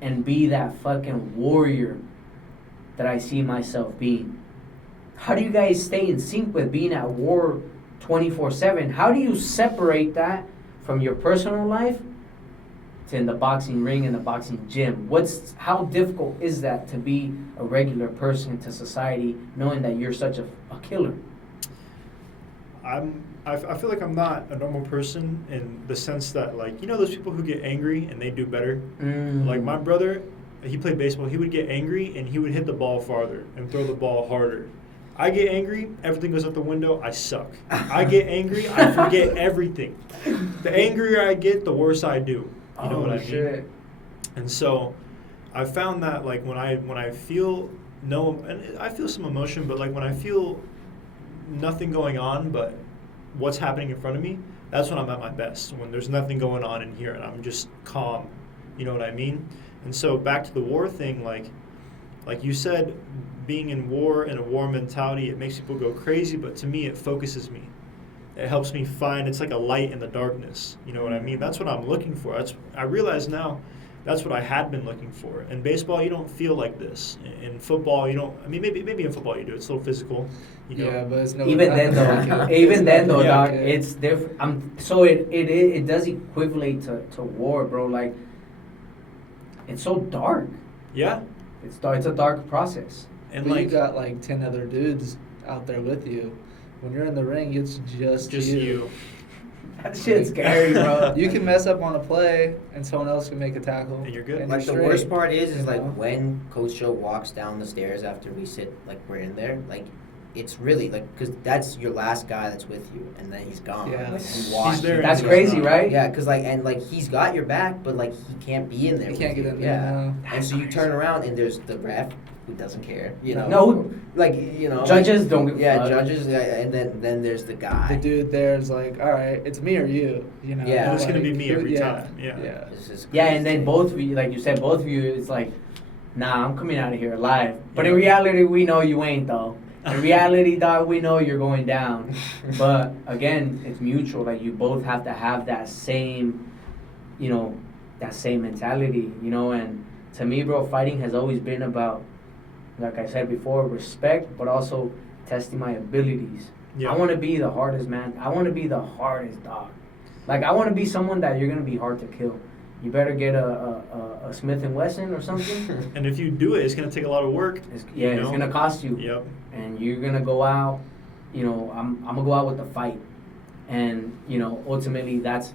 and be that fucking warrior that I see myself being. How do you guys stay in sync with being at war 24/7? How do you separate that from your personal life to in the boxing ring and the boxing gym? How difficult is that to be a regular person to society, knowing that you're such a killer? I feel like I'm not a normal person in the sense that, like, you know those people who get angry and they do better? Like my brother, he played baseball. He would get angry and he would hit the ball farther and throw the ball harder. I get angry, everything goes out the window, I suck. I get angry, I forget everything. The angrier I get, the worse I do. You know what I mean? And so I found that, like, when I feel and I feel some emotion, but like when I feel nothing going on but what's happening in front of me, that's when I'm at my best. When there's nothing going on in here and I'm just calm. You know what I mean? And so back to the war thing, like you said, being in war and a war mentality, it makes people go crazy, but to me it focuses me. It helps me find, it's like a light in the darkness. You know what I mean? That's what I'm looking for. I realize now that's what I had been looking for. In baseball, you don't feel like this. In football, you don't. I mean, maybe in football you do. It's a little physical. You know? Yeah, but it's no. Even then, though, Yeah. Doc, it's different. So it does equivalent to war, bro. Like, it's so dark. Yeah. It's dark. It's a dark process. And But like, you got like 10 other dudes out there with you. When you're in the ring, it's just you. That shit's scary, bro. You can mess up on a play, and someone else can make a tackle. And you're good. Like the straight, worst part is you like know? when Coach Joe walks down the stairs after we sit, like we're in there, like it's really like because that's your last guy that's with you, and then he's gone. Yeah. Like, you watch He's there him. That's and crazy, he's not. right? Yeah, because like and like he's got your back, but like he can't be in there. He with can't get you. in there now. And so you turn around and there's the ref who doesn't care. You know. No. Like you know. Judges don't give a Yeah, fuck. judges, and then there's the guy. The dude there is like, all right, it's me or you. You know. Yeah. And it's gonna like, be me every yeah, time. Yeah. Yeah. It's just Yeah, crazy. and then both of you, like you said, both of you, it's like, nah, I'm coming out of here alive. But in Yeah. reality, we know you ain't, though. In reality, dog, we know you're going down. But again, it's mutual. Like, you both have to have that same, that same mentality, and to me, bro, fighting has always been about, like I said before, respect, but also testing my abilities. Yeah. I want to be the hardest man. I want to be the hardest dog. Like, I want to be someone that you're going to be hard to kill. You better get a Smith & Wesson or something. And if you do it, it's gonna take a lot of work. It's you know? going to cost you. Yep. And you're going to go out, I'm going to go out with the fight. And, ultimately that's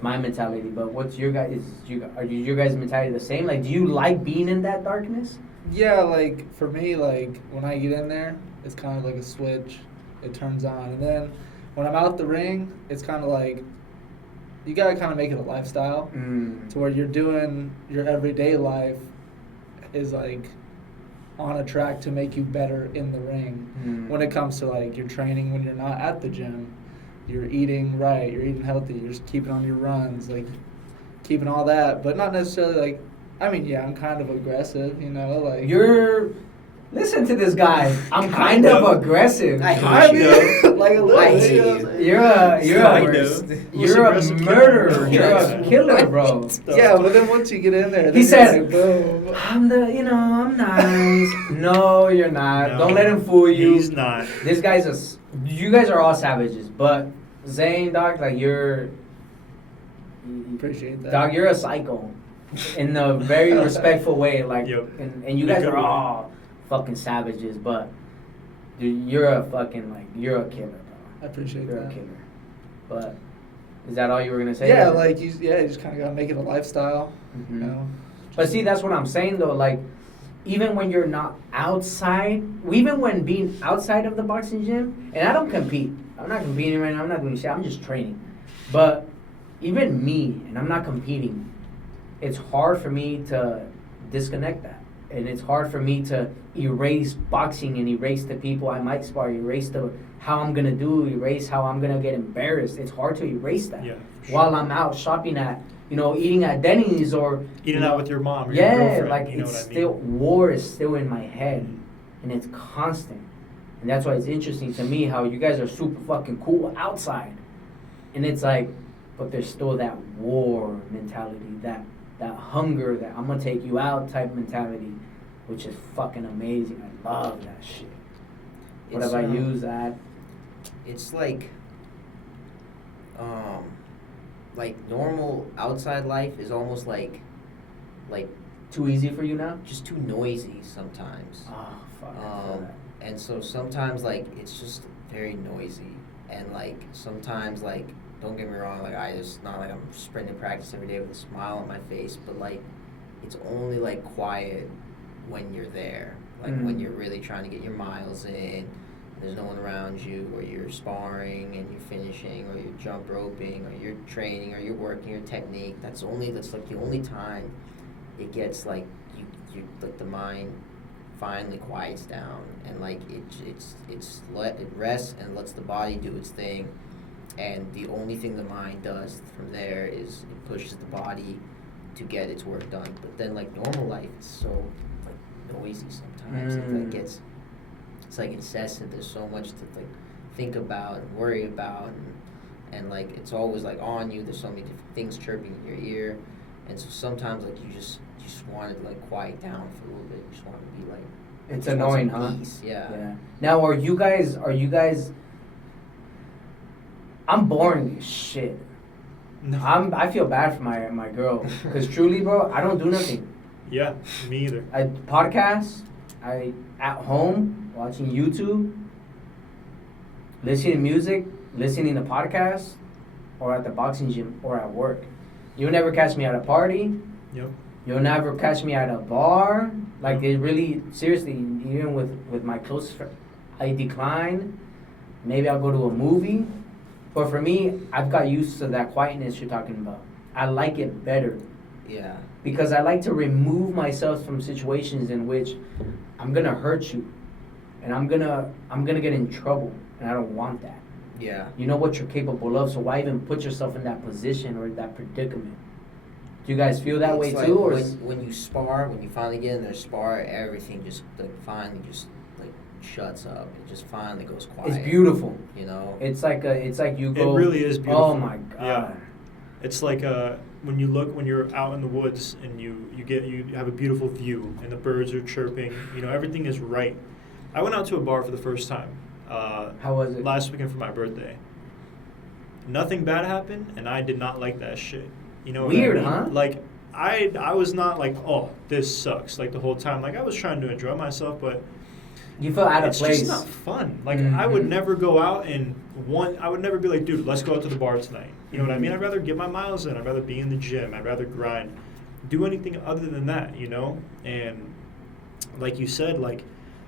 my mentality. But what's your guys' are your guys' mentality the same? Like, do you like being in that darkness? Yeah, like for me, like when I get in there, it's kind of like a switch. It turns on, and then when I'm out the ring, it's kind of like you gotta kind of make it a lifestyle to where you're doing your everyday life is like on a track to make you better in the ring. When it comes to like your training, when you're not at the gym, you're eating right, you're eating healthy, you're just keeping on your runs, like keeping all that, but not necessarily like. I mean, yeah, I'm kind of aggressive, like Listen to this guy. I'm kind of aggressive. I I hate mean, you. like a little I bit, hate you you. know? You're a Aggressive murderer. killer. You're a killer, bro. Yeah, but then once you get in there, then He it's said, like, boom. I'm nice. No, you're not. No, Don't let him fool you. He's not. This guy's you guys are all savages, but Zane, dog, like Appreciate that. dog, you're a psycho. In a very respectful way, like, Yep. and you guys are all fucking savages, but dude, you're a killer, bro. I appreciate You're a that. killer. But is that all you were gonna say? Yeah, like you just kind of gotta make it a lifestyle, Mhm. But see, that's what I'm saying though. Like, even when you're not outside, even when being outside of the boxing gym, and I don't compete. I'm not competing right now. I'm not doing shit. I'm just training. But even me, and I'm not competing, it's hard for me to disconnect that. And it's hard for me to erase boxing and erase the people I might spar, erase how I'm going to do, erase how I'm going to get embarrassed. It's hard to erase that. Yeah, for sure. While I'm out shopping at, eating at Denny's or... Eating out with your mom or your Yeah, girlfriend. like you know it's what I mean? still, war is still in my head. And it's constant. And that's why it's interesting to me how you guys are super fucking cool outside. And it's like, but there's still that war mentality, that hunger, that I'm gonna take you out type mentality, which is fucking amazing. I love that shit. What It's, have I used that? It's like normal outside life is almost like Too easy for you now? just too noisy sometimes. Oh, fuck. I feel that. And so sometimes like it's just very noisy, and like sometimes like don't get me wrong, like it's not like I'm sprinting practice every day with a smile on my face, but like it's only like quiet when you're there, like when you're really trying to get your miles in. There's no one around you, or you're sparring and you're finishing, or you're jump roping, or you're training, or you're working your technique. That's like the only time it gets like you like the mind finally quiets down, and like it rests and lets the body do its thing, and the only thing the mind does from there is it pushes the body to get its work done. But then like normal life is so like noisy sometimes. It like it's like incessant. There's so much to like think about and worry about, and like it's always like on you. There's so many different things chirping in your ear, and so sometimes like you just want to like quiet down for a little bit. You just want to be like. It's annoying, huh? Peace. Yeah. Now, are you guys? I'm boring as shit. No. I feel bad for my girl, because truly, bro, I don't do nothing. Yeah, me either. I podcast. I at home watching YouTube, listening to music, listening to podcasts, or at the boxing gym or at work. You'll never catch me at a party. Yep. You'll never catch me at a bar. Like, it really, seriously, even with my closest friend, I decline. Maybe I'll go to a movie. But for me, I've got used to that quietness you're talking about. I like it better. Yeah. Because I like to remove myself from situations in which I'm going to hurt you. And I'm gonna get in trouble. And I don't want that. Yeah. You know what you're capable of, so why even put yourself in that position or that predicament? Do you guys feel that way It's like too, or when you spar, when you finally get in there spar, everything just like finally just like shuts up. It just finally goes quiet. it's beautiful. You know. It's like you go. It really is beautiful. Oh my god. Yeah. It's like when you're out in the woods and you have a beautiful view and the birds are chirping. You know, everything is right. I went out to a bar for the first time. How was it? Last weekend for my birthday. Nothing bad happened, and I did not like that shit. You know what Weird, I mean? huh? Like, I was not like, oh, this sucks, like the whole time. Like, I was trying to enjoy myself, but You feel out of it's place. just not fun. Like, I would Mhm. never go out and I would never be like, dude, let's go out to the bar tonight. You know what I mean? I'd rather get my miles in. I'd rather be in the gym. I'd rather grind. Do anything other than that, you know? And like you said, like,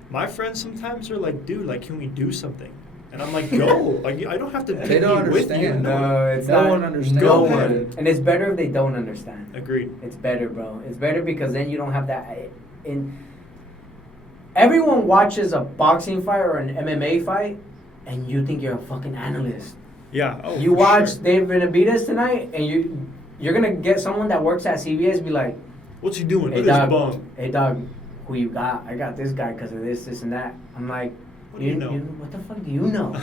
my friends sometimes are like, dude, like, can we do something? And I'm like, go. Like, I don't have to They be don't with you. understand. No, it's No not. one understands. No Go one. ahead. And it's better if they don't understand. Agreed. It's better, bro. It's better because then you don't have that. Everyone watches a boxing fight or an MMA fight, and you think you're a fucking analyst. Yeah. Oh, You for watch sure. Dave Benavidez tonight, and you're gonna get someone that works at CBS be like, What's he doing? "Hey Look at dog, this bum. hey dog, who you got? I got this guy because of this, and that." I'm like, What do you know? what the fuck do you know?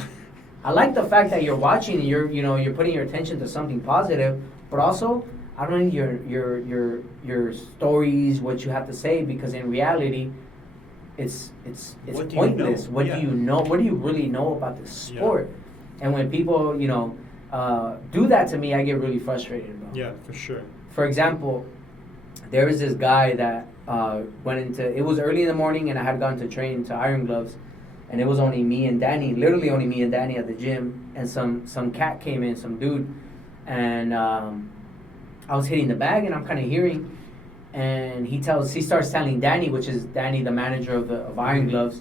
I like the fact that you're watching and you're putting your attention to something positive, but also I don't need your stories, what you have to say, because in reality, it's What do you pointless. know? What Yeah. do you know? What do you really know about this Yeah. sport? And when people do that to me, I get really frustrated, bro. Yeah, for sure. For example, there was this guy that went into. It was early in the morning, and I had gone to train to IronGloves, and it was only me and Danny, literally only me and Danny at the gym, and some cat came in, some dude, and I was hitting the bag, and I'm kind of hearing, and he starts telling Danny, which is Danny, the manager of IronGloves,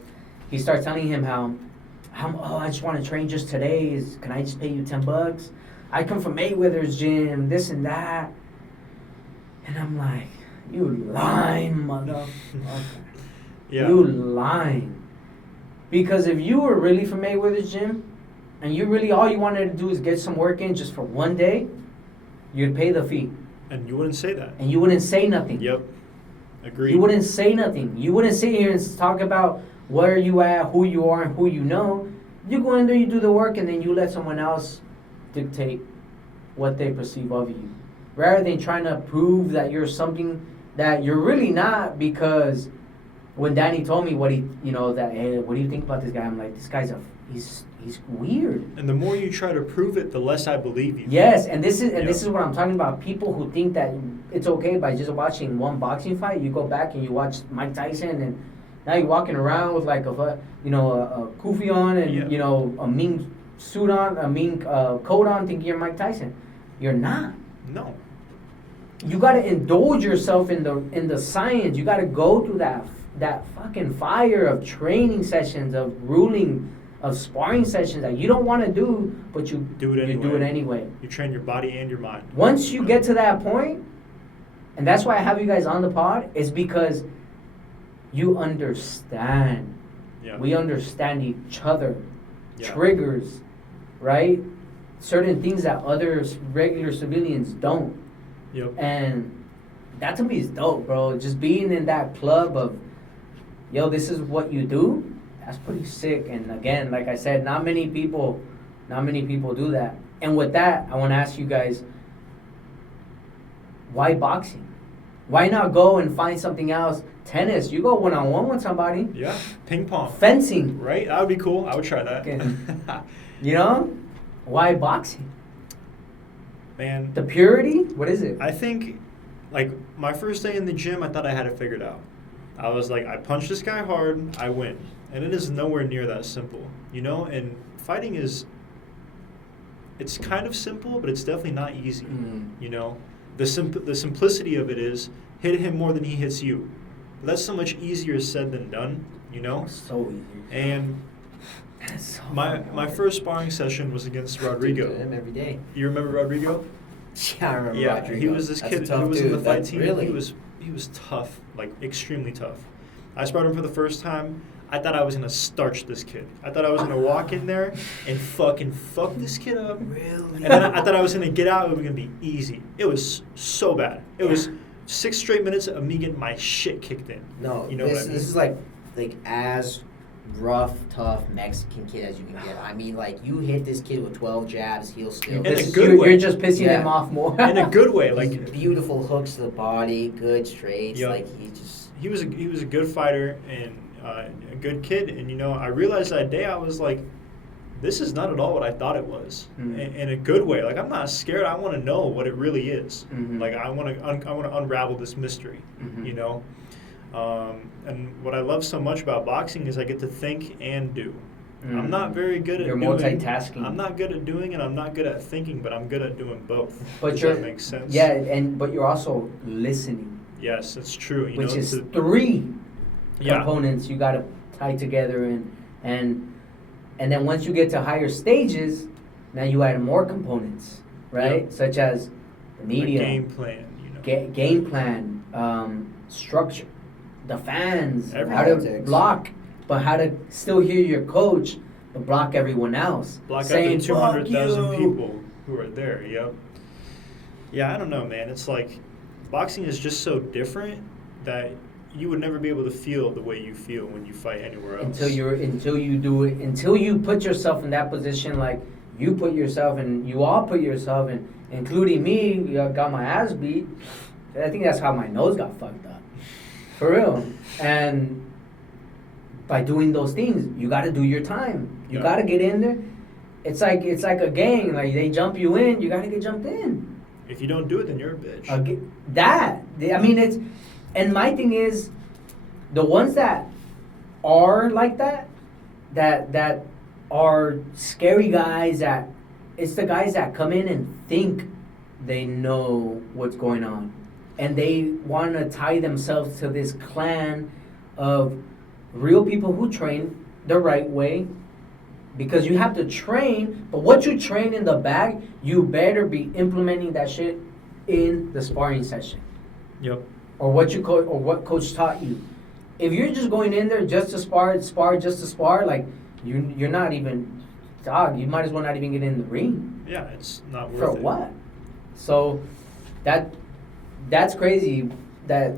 he starts telling him how I just want to train just today. Can I just pay you $10? I come from Mayweather's gym, this and that. And I'm like, you lying, motherfucker. Yeah. You lying. Because if you were really from Mayweather's gym, and you really, all you wanted to do is get some work in just for one day, you'd pay the fee. And you wouldn't say that. And you wouldn't say nothing. Yep. Agreed. You wouldn't say nothing. You wouldn't sit here and talk about where you at, who you are, and who you know. You go in there, you do the work, and then you let someone else dictate what they perceive of you. Rather than trying to prove that you're something that you're really not, because when Danny told me hey, what do you think about this guy? I'm like, this guy's he's weird. And the more you try to prove it, the less I believe you. Yes, and this Yeah. is what I'm talking about. People who think that it's okay by just watching one boxing fight. You go back and you watch Mike Tyson, and now you're walking around with like a kufi on and Yeah. a mink suit on, a mink coat on, thinking you're Mike Tyson. You're not. No. You got to indulge yourself in the science. You got to go through that fucking fire of training sessions, of ruling, of sparring sessions that you don't want to do, but you Do it anyway. You do it anyway. You train your body and your mind. Once you get to that point, and that's why I have you guys on the pod, is because you understand. Yeah. We understand each other. Yeah. Triggers, right? Certain things that other regular civilians don't. Yep. And that to me is dope, bro. Just being in that club of, yo, this is what you do. That's pretty sick. And again, like I said, not many people do that. And with that, I want to ask you guys, why boxing? Why not go and find something else? Tennis, you go one-on-one with somebody. Yeah. Ping pong. Fencing. Right? That would be cool. I would try that. Okay. You know? Why boxing? Man. The purity? What is it? I think, like, my first day in the gym, I thought I had it figured out. I was like, I punch this guy hard, I win. And it is nowhere near that simple, you know? And fighting is, it's kind of simple, but it's definitely not easy, you know? The simplicity of it is, hit him more than he hits you. But that's so much easier said than done, you know? So easy. And So my first sparring session was against Rodrigo. Do him every day. You remember Rodrigo? Yeah, I remember Yeah, Rodrigo. he was this That's a kid tough who was in dude. the fight That's team. Really? He was tough, like extremely tough. I sparred him for the first time. I thought I was gonna starch this kid. I thought I was gonna walk in there and fucking fuck this kid up. Really? And then I thought I was gonna get out. It was gonna be easy. It was so bad. It was 6 straight minutes of me getting my shit kicked in. No, You know this, what I mean? this is like as rough, tough Mexican kid as you can get. I mean, like, you hit this kid with 12 jabs, he'll still. In a good way. You're just pissing Yeah. him off more. In a good way, Like, like beautiful hooks to the body, good straights. Yep. Like, he just. he was a good fighter and a good kid. And you know, I realized that day I was like, this is not at all what I thought it was. In a good way. Like, I'm not scared. I want to know what it really is. Like, I want to unravel this mystery. You know. And what I love so much about boxing is I get to think and do. I'm not very good at You're doing. multitasking. I'm not good at doing and I'm not good at thinking, but I'm good at doing both. But Does you're, that make sense? Yeah, but you're also listening, Yes, it's true. You which know, is to- 3 Yeah. components you got to tie together, and then once you get to higher stages, now you add more components, right? Yep. Such as the media, a game plan. You know. game plan, structure, the fans, how to Everything. block, but how to still hear your coach, but block everyone else. Block out saying, the 200,000 "Fuck you." people who are there. Yep. Yeah, I don't know, man. It's like boxing is just so different that you would never be able to feel the way you feel when you fight anywhere else. Until you do it, until you put yourself in that position, like you put yourself and you all put yourself in, including me, got my ass beat. I think that's how my nose got fucked up, for real. And by doing those things, you got to do your time. You Yeah. got to get in there. It's like a gang. Like, they jump you in, you got to get jumped in. If you don't do it, then you're a bitch. I mean, it's, and my thing is, the ones that are like that are scary guys. That it's the guys that come in and think they know what's going on, and they want to tie themselves to this clan of real people who train the right way. Because you have to train, but what you train in the bag, you better be implementing that shit in the sparring session, Yep. or what coach taught you. If you're just going in there just to spar just to spar, like you're not even, dog. You might as well not even get in the ring. Yeah, it's not worth For it. what? So that's crazy. That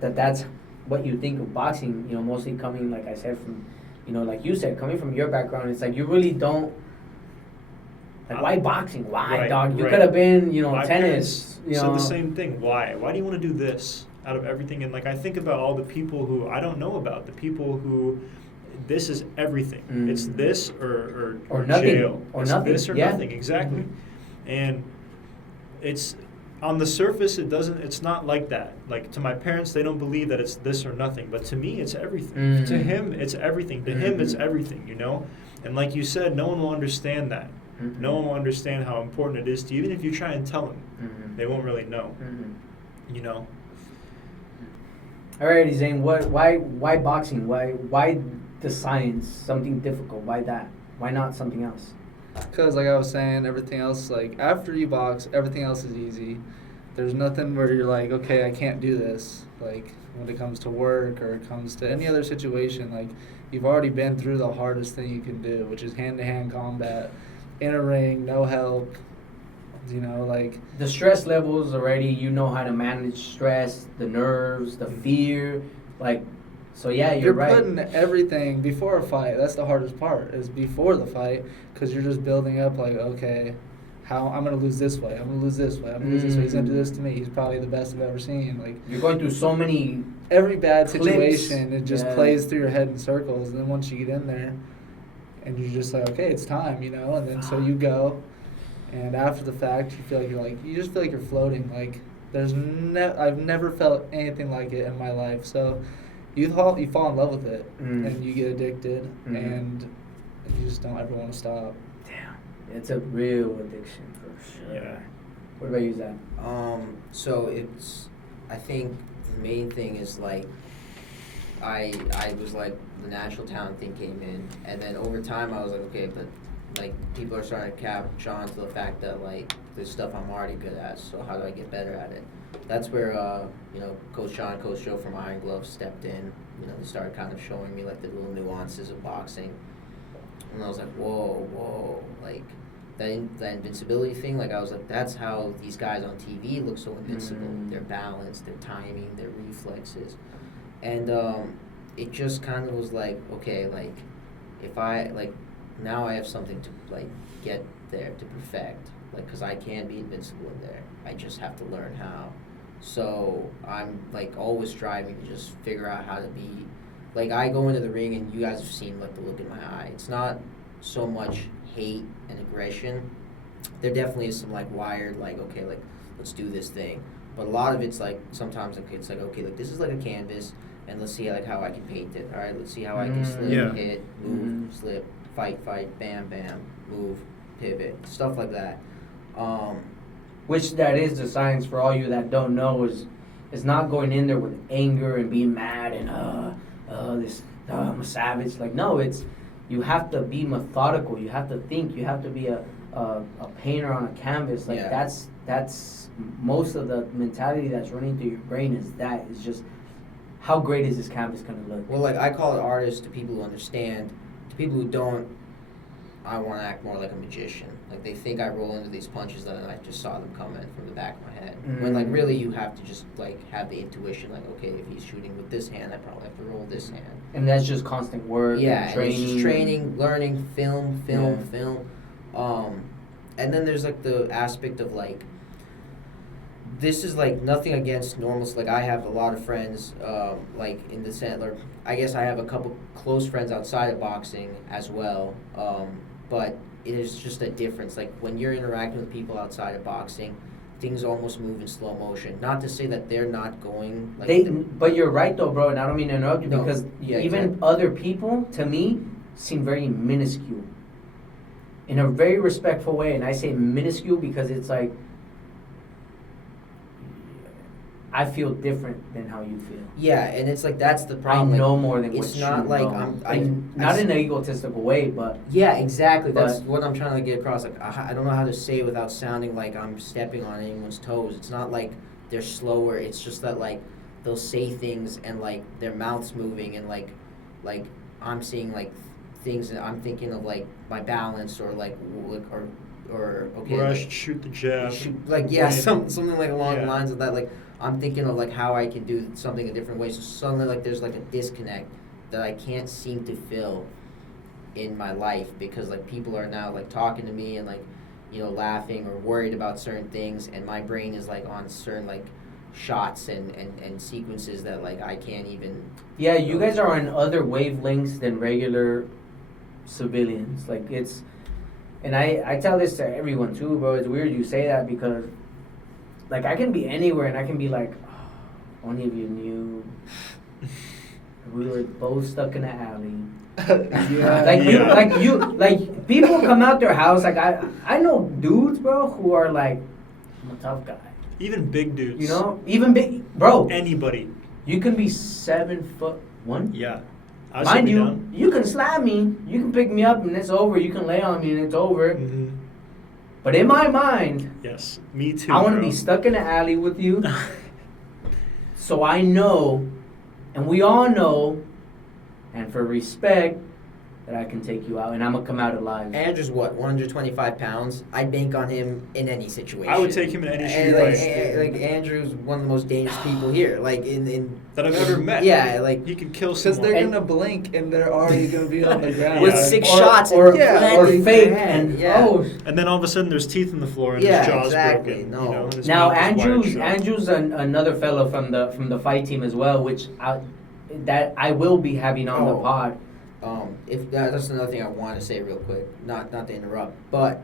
that's what you think of boxing. You know, mostly coming, like I said, from. You know, like you said, coming from your background, it's like you really don't. Like, why boxing? Why, Right, dog? You right. could have been, My tennis. parents said the same thing. Why? Why do you want to do this out of everything? And like, I think about all the people who I don't know about. The people who, this is everything. It's this or nothing. jail. Or It's nothing. this or Yeah. nothing. Exactly. Mhm. And it's on the surface. It's not like that. Like, to my parents, they don't believe that it's this or nothing. But to me, it's everything. To him, it's everything. To him, it's everything. You know. And like you said, no one will understand that. No one will understand how important it is to you. Even if you try and tell them, they won't really know. You know. Alrighty, Zane. Why boxing? Why the science? Something difficult? Why that? Why not something else? Because, like I was saying, everything else, like, after you box, everything else is easy. There's nothing where you're like, okay, I can't do this. Like when it comes to work or it comes to any other situation, like you've already been through the hardest thing you can do, which is hand-to-hand combat in a ring, no help. You know, like the stress levels already. You know how to manage stress, the nerves, the fear. Like, so yeah, you're right. putting everything before a fight. That's the hardest part, is before the fight, because you're just building up. Like, okay, how I'm gonna lose this way. I'm gonna lose this way. I'm gonna lose this way. He's gonna do this to me. He's probably the best I've ever seen. Like, You're going through so many. every bad clips. situation, it just Yeah. plays through your head in circles. And then once you get in there, and you're just like, okay, it's time, you know. And then so you go, and after the fact, you just feel like you're floating. Like I've never felt anything like it in my life. So you fall in love with it, and you get addicted, and you just don't ever want to stop. Damn, it's a real addiction for sure. Yeah. What about you, Zach? So I think the main thing is like, I was like, the natural talent thing came in, and then over time I was like, okay, but like people are starting to catch on to the fact that like there's stuff I'm already good at, so how do I get better at it? That's where Coach John, Coach Joe from IronGloves stepped in. You know, they started kind of showing me like the little nuances of boxing, and I was like, whoa, like that invincibility thing. Like I was like, that's how these guys on TV look so invincible. Their balance, their timing, their reflexes, and it just kind of was like, okay, like if I like now I have something to like get there to perfect, like because I can be invincible in there. I just have to learn how. So I'm like always striving to just figure out how to be. Like I go into the ring and you guys have seen like the look in my eye. It's not so much hate and aggression. There definitely is some like wired like, okay, like let's do this thing. But a lot of it's like sometimes like it's like, okay, like this is like a canvas and let's see like how I can paint it. All right, let's see how I can slip, hit, move, slip, fight, bam, move, pivot, stuff like that. Which that is the science for all you that don't know is not going in there with anger and being mad and I'm a savage. Like no, it's you have to be methodical. You have to think. You have to be a painter on a canvas. Like that's most of the mentality that's running through your brain is that. It's just how great is this canvas gonna look? Well, like I call it artists to people who understand. To people who don't, I want to act more like a magician. Like they think I roll into these punches that I just saw them coming from the back of my head. When like really you have to just like have the intuition. Like okay, if he's shooting with this hand, I probably have to roll this hand. And that's just constant work. Yeah, and training. And it's just training, learning, film. And then there's like the aspect of like, this is like nothing against normal. Like I have a lot of friends, like in the center. I guess I have a couple close friends outside of boxing as well. But it is just a difference. Like when you're interacting with people outside of boxing, things almost move in slow motion. Not to say that they're not going. Like but you're right though, bro. And I don't mean to interrupt you because even exactly. other people, to me, seem very minuscule. In a very respectful way, and I say minuscule because it's like I feel different than how you feel. Yeah, and it's like that's the problem. I know more than what it's you not like know. Not in an egotistical way, but yeah, exactly. That's what I'm trying to get across. Like I don't know how to say it without sounding like I'm stepping on anyone's toes. It's not like they're slower. It's just that like they'll say things and like their mouth's moving and like I'm seeing like things and I'm thinking of like my balance or like or okay. Or I like, should shoot the jab. Something like along the lines of that. Like I'm thinking of like how I can do something a different way. So suddenly like there's like a disconnect that I can't seem to fill in my life because like people are now like talking to me and like laughing or worried about certain things and my brain is like on certain like shots and sequences that like I can't even. Yeah, you guys are on other wavelengths than regular civilians. Like it's, and I tell this to everyone too, bro. It's weird you say that because, like, I can be anywhere and I can be like, oh, only if you knew we were both stuck in an alley. Like people come out their house. Like I know dudes, bro, who are like, I'm a tough guy. Even big dudes. Even big, bro. Anybody. You can be 7'1". Yeah. Mind you, you can slap me, you can pick me up and it's over. You can lay on me and it's over. Mm-hmm. But in my mind, yes, me too. I want to be stuck in an alley with you, So I know, and we all know, and for respect, that I can take you out, and I'm gonna come out alive. Andrew's what, 125 pounds? I'd bank on him in any situation. I would take him in any And street fight. like Andrew's one of the most dangerous people here, like in That I've ever met. Yeah, like He could kill Because someone. they're gonna blink and they're already gonna be on the ground. with Yeah. 6 Or- shots or, and or planting fake, their head, and yeah. oh. And then all of a sudden there's teeth in the floor and Yeah, his jaw's exactly. broken. No. You know, and his Now mouth is wired Andrew's shut. another fellow from the fight team as well, which I will be having on the Oh. pod. If that's another thing I want to say real quick, not to interrupt, but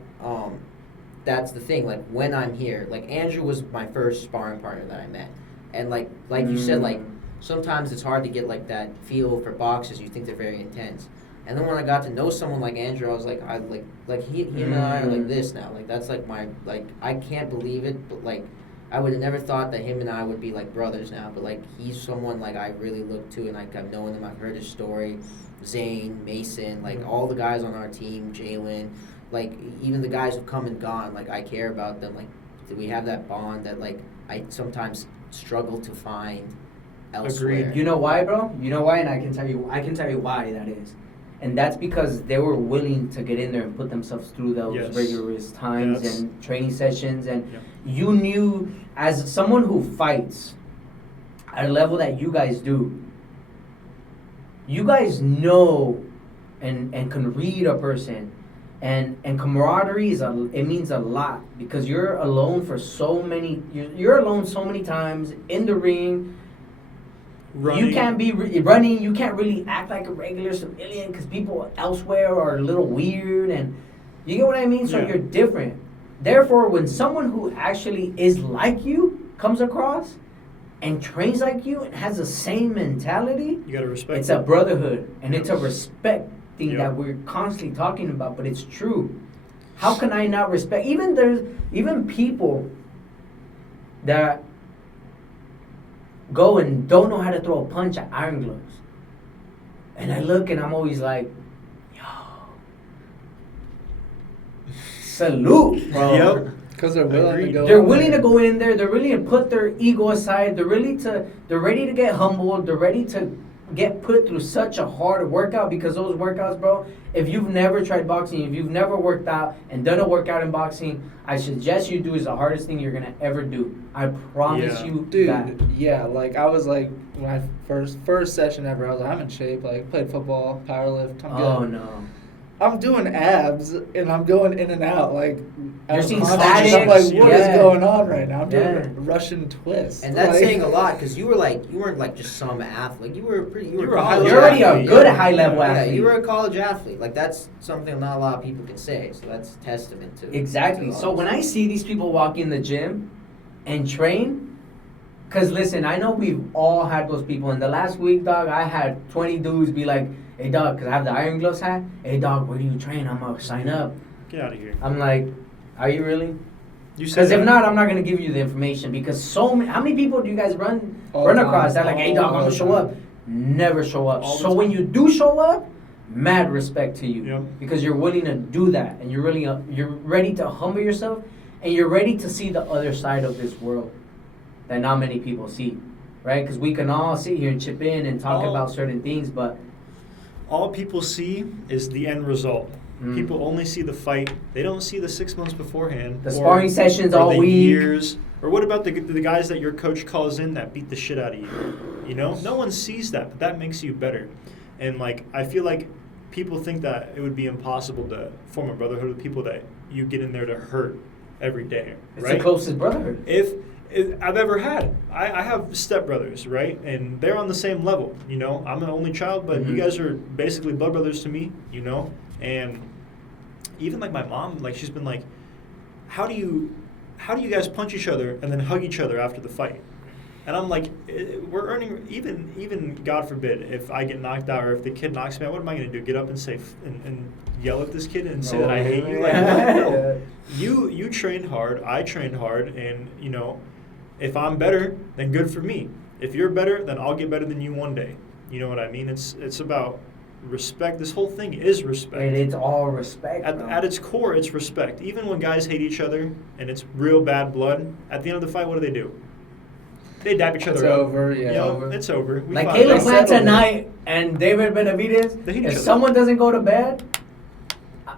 that's the thing. Like when I'm here, like Andrew was my first sparring partner that I met, and like you said, like sometimes it's hard to get like that feel for boxers. You think they're very intense, and then when I got to know someone like Andrew, I was like, he and I are like this now. Like that's like I can't believe it, but like I would have never thought that him and I would be like brothers now. But like he's someone like I really look to, and like I've known him, I've heard his story. Zane, Mason, like all the guys on our team, Jalen, like even the guys who've come and gone, like I care about them. Like we have that bond that like I sometimes struggle to find elsewhere. Agreed. You know why, bro? You know why, and I can tell you why that is. And that's because they were willing to get in there and put themselves through those Yes. rigorous times Yes. and training sessions. And Yep. you knew, as someone who fights at a level that you guys do, you guys know and can read a person. And camaraderie it means a lot because you're alone for so many. You're alone so many times in the ring. Running. You can't be running. You can't really act like a regular civilian because people elsewhere are a little weird, and you get what I mean. So Yeah. you're different. Therefore, when someone who actually is like you comes across and trains like you and has the same mentality, You gotta respect it's it. a brotherhood and Yep. it's a respect thing Yep. that we're constantly talking about. But it's true. How can I not respect? Even people that go and don't know how to throw a punch at IronGloves. And I look and I'm always like, yo, salute, bro. Yep. Because they're willing to Agreed. go. They're in willing to there. go in there. They're willing to put their ego aside. They're ready to get humbled. They're ready to get put through such a hard workout because those workouts, bro, if you've never tried boxing, if you've never worked out and done a workout in boxing, I suggest you do is the hardest thing you're going to ever do. I promise Yeah. you Dude, that. yeah, like I was like my first session ever, I was like, I'm in shape, like played football, powerlift, I'm Oh, good. no. I'm doing abs and I'm going in and out like You're seeing unconscious. I'm statics, like, what is yeah. going on right now? I'm doing Yeah. a Russian twist. And that's like, saying a lot because you weren't like just some athlete. You were were a a high college You're already a athlete. good high-level Yeah, athlete. you were a college athlete. Like that's something not a lot of people can say. So that's testament to Exactly. to So us. when I see these people walk in the gym and train, because listen, I know we've all had those people. In the last week, dog, I had 20 dudes be like, hey, dog, because I have the IronGloves hat. Hey, dog, where do you train? I'm going to sign up. Get out of here. I'm like, are you really? You said Because if that. not, I'm not going to give you the information. Because how many people do you guys run All the across time. that like, hey, dog, I'm All going the to show time. up? Never show up. All the So when time. you do show up, mad respect to you. Yep. Because you're willing to do that. And you're ready to humble yourself. And you're ready to see the other side of this world that not many people see. Right? Because we can all sit here and chip in and talk All- about certain things, but All people see is the end result. Mm. People only see the fight. They don't see the 6 months beforehand. the or- sparring sessions or all the week. years. Or what about the guys that your coach calls in that beat the shit out of you? You know, no one sees that, but that makes you better. And like, I feel like people think that it would be impossible to form a brotherhood with people that you get in there to hurt every day, It's right? the closest brotherhood. If I've ever had. I have stepbrothers, right? And they're on the same level, you know. I'm an only child, but you Mhm. guys are basically blood brothers to me, you know. And even like my mom, like she's been like, how do you guys punch each other and then hug each other after the fight? And I'm like, we're earning, even God forbid, if I get knocked out or if the kid knocks me out, what am I going to do? Get up and say and yell at this kid and say that I hate you? Like, no. You trained hard, I trained hard, and you know, if I'm better, then good for me. If you're better, then I'll get better than you one day. You know what I mean? It's about respect. This whole thing is respect. And it's all respect. bro. At its core, it's respect. Even when guys hate each other and it's real bad blood, at the end of the fight, what do? They dap each It's other up. over, yeah. You know, Over. it's over. We Like fought. Caleb They Plant settled it. tonight and David Benavidez, They hate each if other. someone doesn't go to bed,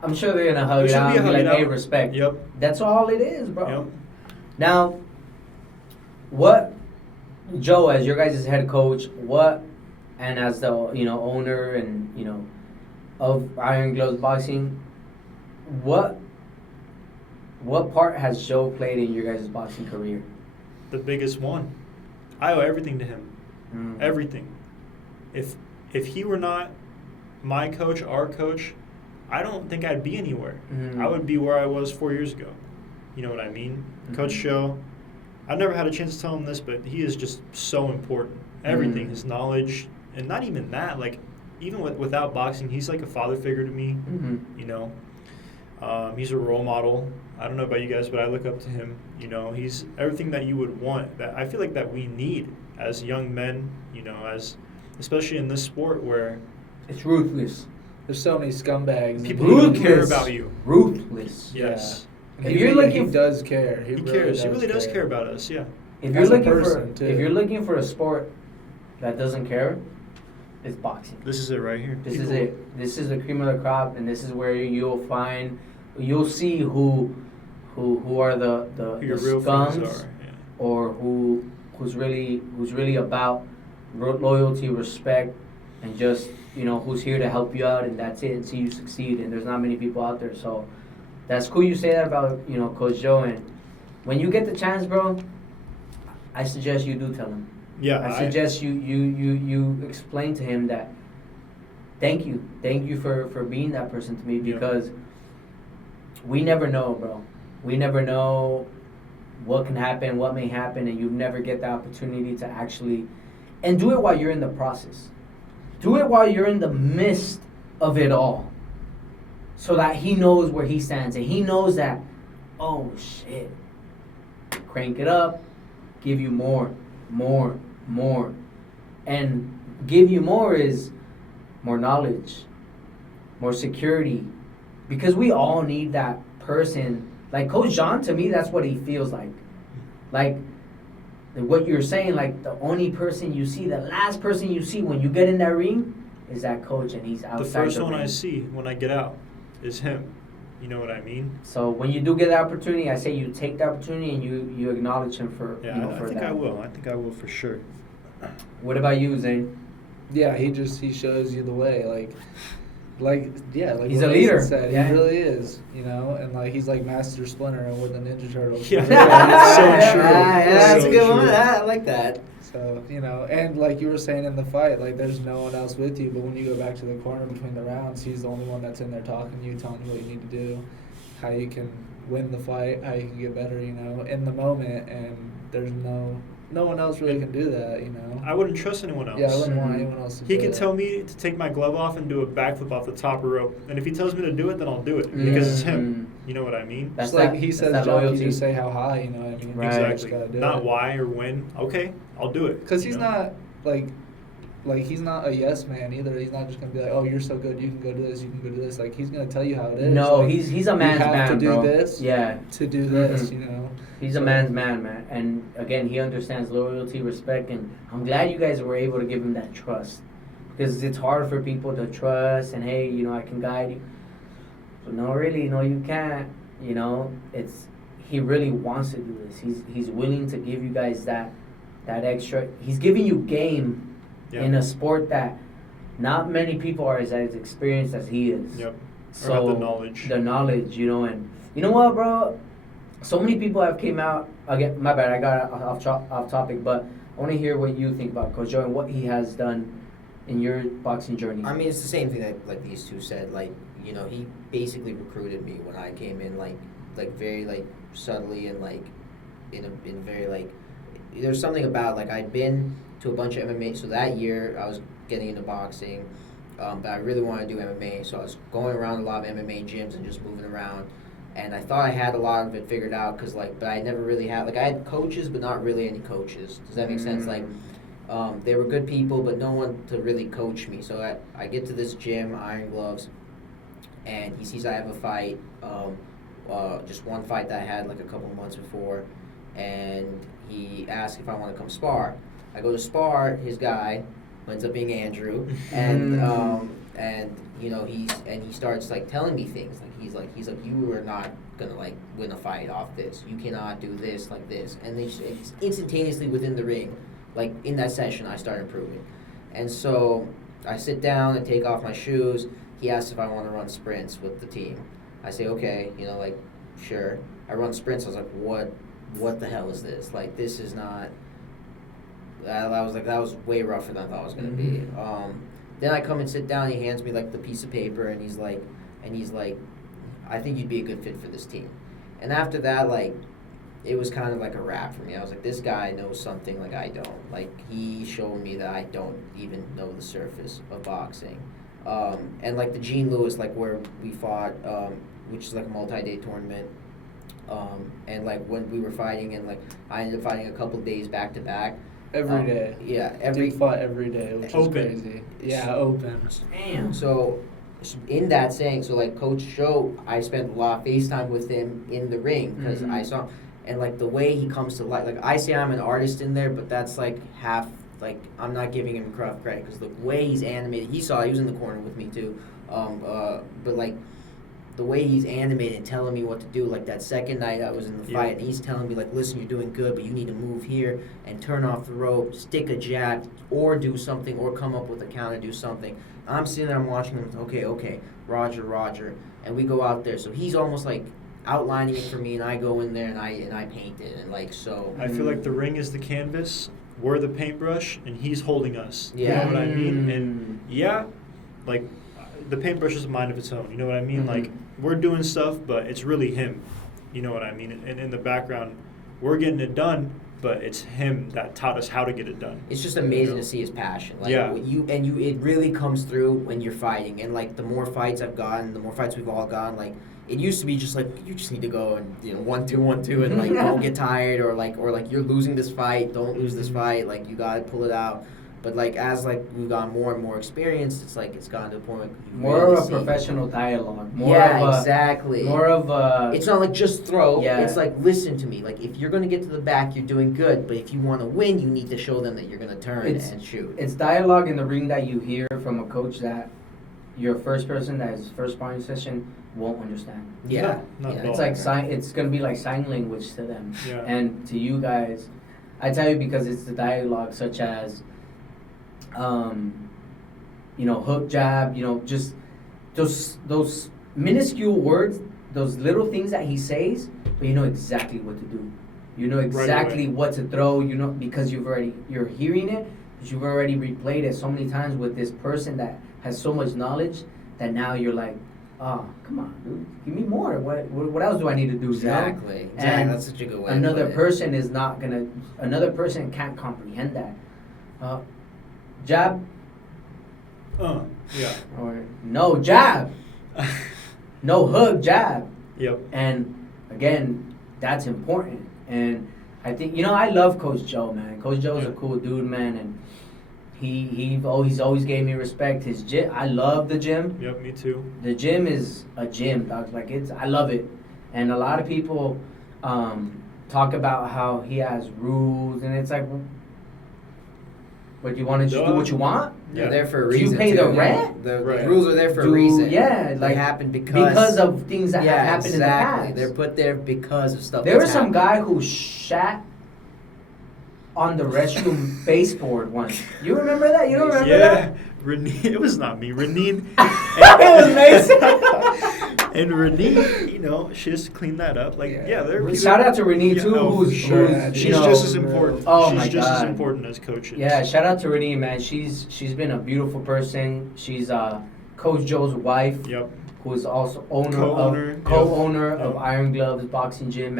I'm sure they're gonna hug There it should out be a and be hug like, it hey, out. respect. Yep. That's all it is, bro. Yep. Now, what, Joe, as your guys' head coach, what, and as the owner and of Iron Gloves Boxing, what part has Joe played in your guys' boxing career? The biggest one. I owe everything to him. Everything. If he were not my coach, our coach, I don't think I'd be anywhere. I would be where I was 4 years ago. You know what I mean? Coach Joe, I've never had a chance to tell him this, but he is just so important. Everything, his knowledge, and not even that, like, even without boxing, he's like a father figure to me, you know. He's a role model. I don't know about you guys, but I look up to him. You know, he's everything that you would want, that I feel like that we need as young men, you know, especially in this sport where It's ruthless. There's so many scumbags. people don't care Ruthless. about you. Ruthless. Yes. And If he, you're really- looking he does care. He cares. He really does care about us, yeah. If you're As a looking person, too. if you're looking for a sport that doesn't care, it's boxing. This is it right here. This is it. This is the cream of the crop, and this is where you'll see who are the Who your real friends scums, are. Yeah. or who's really about loyalty, respect, and just who's here to help you out, and that's it, and see you succeed. And there's not many people out there, so that's cool. You say that about Coach Joe, and when you get the chance, bro, I suggest you do tell him. Yeah, I suggest you explain to him that thank you for being that person to me, because we never know, bro. We never know what can happen, what may happen, and you never get the opportunity to actually, and do it while you're in the process. Do it while you're in the midst of it all, so that he knows where he stands, and he knows that, oh shit, crank it up, give you more. And give you more is more knowledge, more security, because we all need that person. Like Coach John, to me, that's what he feels like. Like what you're saying, like the only person you see, the last person you see when you get in that ring is that coach, and he's outside the first one ring. I see when I get out is him. You know what I mean? So when you do get the opportunity, I say you take the opportunity and you acknowledge him for Yeah, for I think that. I will. I think I will for sure. What about you, Zane? Yeah, he shows you the way, like He's what a leader. Mason said, Yeah. he really is, and like he's like Master Splinter and with the Ninja Turtles. Yeah. Really. So true. That's So a good true. one. I like that. So, and like you were saying in the fight, like there's no one else with you, but when you go back to the corner between the rounds, he's the only one that's in there talking to you, telling you what you need to do, how you can win the fight, how you can get better, in the moment, and there's no one else really can do that, I wouldn't trust anyone else. Yeah, I wouldn't want anyone else to He do can it. tell me to take my glove off and do a backflip off the top rope, and if he tells me to do it, then I'll do it because it's him. You know what I mean? That's Just like that- he that's says, that jump, you loyalty. just say how high, you know what I mean? Right. You just Exactly. gotta do Not it. why or when. Okay, I'll do it. Because you he's know? not like he's not a yes man either. He's not just gonna be like, oh, you're so good, you can go do this, you can go do this. Like he's gonna tell you how it is. No, like, he's a man's you have man, to do bro. this. Yeah, To do this, Mhm. He's So- a man's man. And again, he understands loyalty, respect, and I'm glad you guys were able to give him that trust, because it's hard for people to trust and hey, I can guide you. But no, really, no, you can't. He really wants to do this. He's willing to give you guys that extra. He's giving you game in a sport that not many people are as experienced as he is. Yep. So Or have the knowledge. and you know what, bro? So many people have came out. Again, my bad, I got off topic, but I want to hear what you think about Coach Joe and what he has done in your boxing journey. I mean, it's the same thing that like these two said. Like, he basically recruited me when I came in, like very subtly and in very there's something about I'd been to a bunch of MMA. So that year I was getting into boxing, but I really wanted to do MMA. So I was going around a lot of MMA gyms and just moving around. And I thought I had a lot of it figured out because but I never really had I had coaches, but not really any coaches. Does that make sense? They were good people, but no one to really coach me. So I get to this gym, IronGloves, and he sees I have a fight, just one fight that I had a couple months before, and he asked if I want to come spar. I go to spar. His guy ends up being Andrew, and he starts like telling me things. Like he's like you are not gonna like win a fight off this. You cannot do this like this. And it's instantaneously within the ring, like in that session, I start improving. And so I sit down and take off my shoes. He asks if I want to run sprints with the team. I say okay, like sure. I run sprints. I was like, what the hell is this? Like this is not. I was like, that was way rougher than I thought it was gonna be. Then I come and sit down. He hands me like the piece of paper, and he's like, I think you'd be a good fit for this team. And after that, like, it was kind of like a wrap for me. I was like, this guy knows something like I don't. Like, he showed me that I don't even know the surface of boxing. And like the Gene Lewis, like where we fought, which is like a multi-day tournament. And like when we were fighting, and like I ended up fighting a couple days back to back. Every day. Yeah, Dude fought every day, which is crazy. Yeah, open. Damn. So in that saying, so like Coach Joe, I spent a lot of FaceTime with him in the ring because I saw, and like the way he comes to life, like I say I'm an artist in there, but that's like half, like I'm not giving him credit because the way he's animated, he was in the corner with me too, but like the way he's animated and telling me what to do, like that second night I was in the fight, and he's telling me like, listen, you're doing good, but you need to move here and turn off the rope, stick a jab, or do something, or come up with a counter, do something. I'm sitting there, I'm watching him, okay, Roger, and we go out there. So he's almost like outlining it for me, and I go in there and I paint it, and like so. I feel like the ring is the canvas, we're the paintbrush, and he's holding us. Yeah. You know what I mean? And yeah, like the paintbrush is a mind of its own. You know what I mean? Like we're doing stuff, but it's really him. You know what I mean? And in the background, we're getting it done. But it's him that taught us how to get it done. It's just amazing to see his passion. Like yeah. It really comes through when you're fighting. And like the more fights I've gotten, the more fights we've all gotten, like it used to be just like you just need to go and 1-2 and like don't get tired or like you're losing this fight, don't lose this fight, like you gotta pull it out. But like as like we've gotten more and more experience, it's like it's gotten to a point where you more really of a see professional dialogue. Exactly. More of a. It's not like just throw. Yeah. It's like listen to me. Like if you're gonna get to the back, you're doing good. But if you want to win, you need to show them that you're gonna turn and shoot. It's dialogue in the ring that you hear from a coach that your first person that is first sparring session won't understand. Yeah. Not at It's all. like it's gonna be like sign language to them. Yeah. And to you guys, I tell you because it's the dialogue such as. Hook, jab, just those minuscule words, those little things that he says, but you know exactly what to do. You know exactly what to throw, because you're hearing it, but you've already replayed it so many times with this person that has so much knowledge that now you're like, oh, come on, dude, give me more. What else do I need to do? Exactly. And that's such a good way. Another person can't comprehend that. Jab. Yeah. Or no jab. No hook, jab. Yep. And again, that's important. And I think I love Coach Joe, man. Coach Joe is a cool dude, man, and he's always gave me respect. His gym, I love the gym. Yep, me too. The gym is a gym, dog. Like I love it. And a lot of people talk about how he has rules, and it's like, what, you want to just do what you want? They're there for a reason. You pay the too. rent? The rules are there for a reason. Yeah, they happen because of things that have happened in the past. They're put there because of stuff. There was some guy who shat on the restroom baseboard once. You remember that? You don't remember that? Yeah, it was not me. Reneen. It was Mason. And Renee, she just cleaned that up. Like, they're people. Shout out to Renee too, who's she's just as important. Oh she's my just God. as important as coaches. Yeah, shout out to Renee, man. She's been a beautiful person. She's Coach Joe's wife. Yep. Who is also Co-owner of IronGloves boxing gym,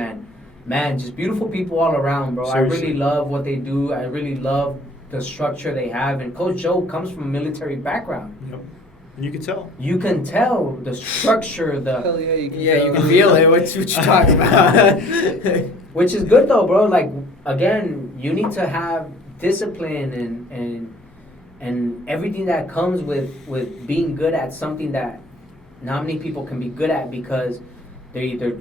man, just beautiful people all around, bro. Seriously. I really love what they do. I really love the structure they have, and Coach Joe comes from a military background. Yep. And you can tell. You can tell the structure, Hell yeah, you can you can feel it. What you talking about? which is good though, bro. Like again, you need to have discipline and everything that comes with being good at something that not many people can be good at because they're either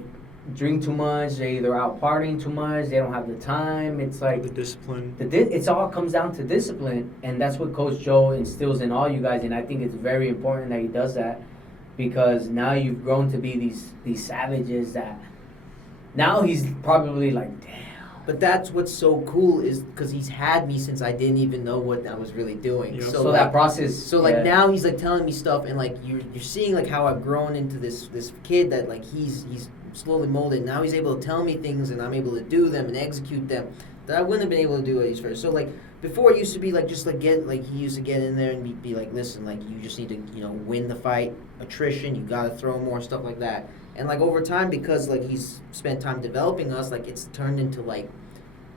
drink too much. They either out partying too much. They don't have the time. It's like The discipline. it's all comes down to discipline, and that's what Coach Joe instills in all you guys. And I think it's very important that he does that, because now you've grown to be these savages that now he's probably like, damn. But that's what's so cool is because he's had me since I didn't even know what I was really doing. Yeah. So that process. So like now he's like telling me stuff, and like you're seeing like how I've grown into this kid that like he's slowly molded. Now he's able to tell me things, and I'm able to do them and execute them that I wouldn't have been able to do at these first. So like before, it used to be like just like he used to get in there and be like, listen, like you just need to win the fight, attrition, you gotta throw more, stuff like that. And like over time, because like he's spent time developing us, like it's turned into like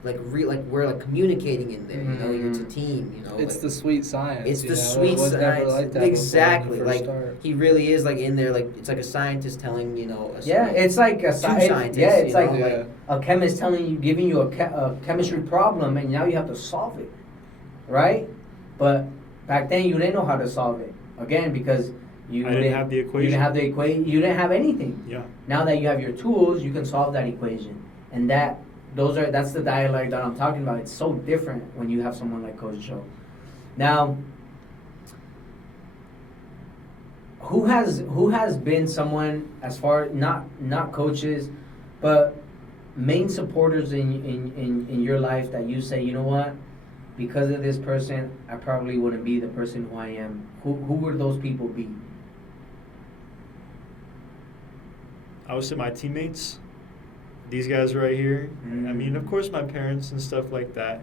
we're like communicating in there. It's a team. It's like, the sweet science. it's the It sweet was never science. like that Exactly. before when you Like first start. he really is like in there. Like it's like a scientist telling It's like a scientists. Yeah, it's like Yeah. a chemist giving you a chemistry problem, and now you have to solve it, right? But back then you didn't know how to solve it. Again, because I didn't have the equation. You didn't have the equation. You didn't have anything. Yeah. Now that you have your tools, you can solve that equation, and that's the dialect that I'm talking about. It's so different when you have someone like Coach Joe. Now, who has been someone, as far not coaches, but main supporters in your life that you say, you know what, because of this person, I probably wouldn't be the person who I am. Who would those people be? I would say my teammates, these guys right here. I mean, of course, my parents and stuff like that.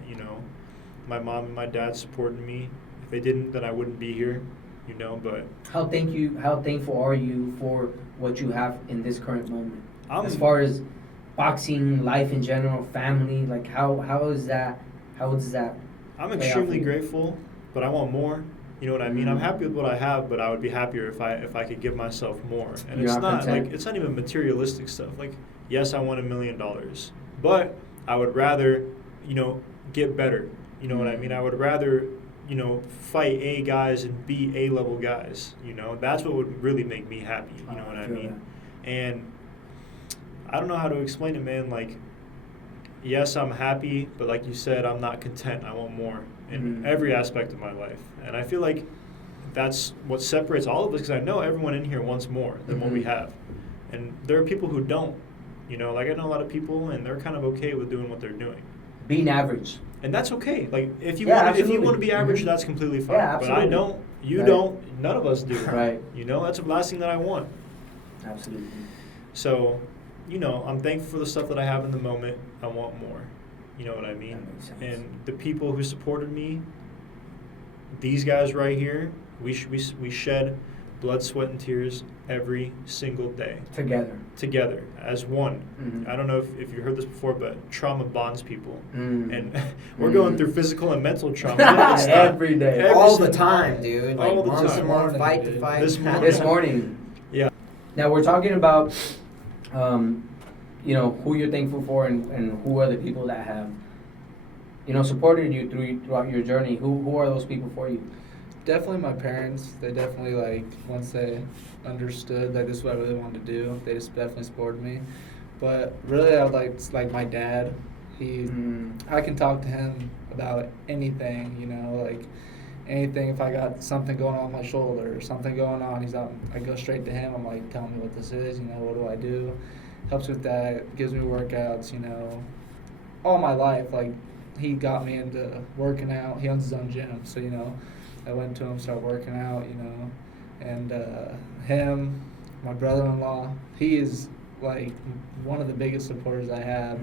My mom and my dad supported me. If they didn't, then I wouldn't be here. But How thankful are you for what you have in this current moment? As I'm far as boxing, life in general, family, like how does that play extremely out for you? grateful, but I want more. You know what I mean? I'm happy with what I have, but I would be happier if I could give myself more. And You're it's not not content? like it's not even materialistic stuff. Like, yes, I want $1 million, but I would rather, get better. You know what I mean? I would rather, fight A guys and be A-level guys. That's what would really make me happy. You know what I mean? And I don't know how to explain it, man. Like, yes, I'm happy, but like you said, I'm not content. I want more in every aspect of my life. And I feel like that's what separates all of us, because I know everyone in here wants more than what we have. And there are people who don't. Like I know a lot of people, and they're kind of okay with doing what they're doing. Being average. And that's okay. Like if you Yeah, want absolutely. to be average, Mhm. that's completely fine. Yeah, But I absolutely. don't. You Right. don't. None of us do. Right. That's the last thing that I want. Absolutely. So, I'm thankful for the stuff that I have in the moment. I want more. You know what I mean? That makes sense. And the people who supported me, these guys right here, we shed blood, sweat, and tears every single day. Together, as one. Mhm. I don't know if you heard this before, but trauma bonds people. Mm. And we're going through physical and mental trauma. It's not- Every day. all the single- time, dude. Like All the once time. a month, fight to Dude. fight. This morning. This morning. Yeah. Now we're talking about, who you're thankful for, and who are the people that have, supported you throughout your journey. Who are those people for you? Definitely my parents. They definitely once they understood that this is what I really wanted to do, they just definitely supported me. But really, I would like my dad. I can talk to him about anything, like anything. If I got something going on my shoulder or something going on, I go straight to him. I'm like, tell me what this is, what do I do? Helps with that, gives me workouts, all my life. Like, he got me into working out. He owns his own gym, so, I went to him, started working out, and him, my brother-in-law, he is like one of the biggest supporters I have.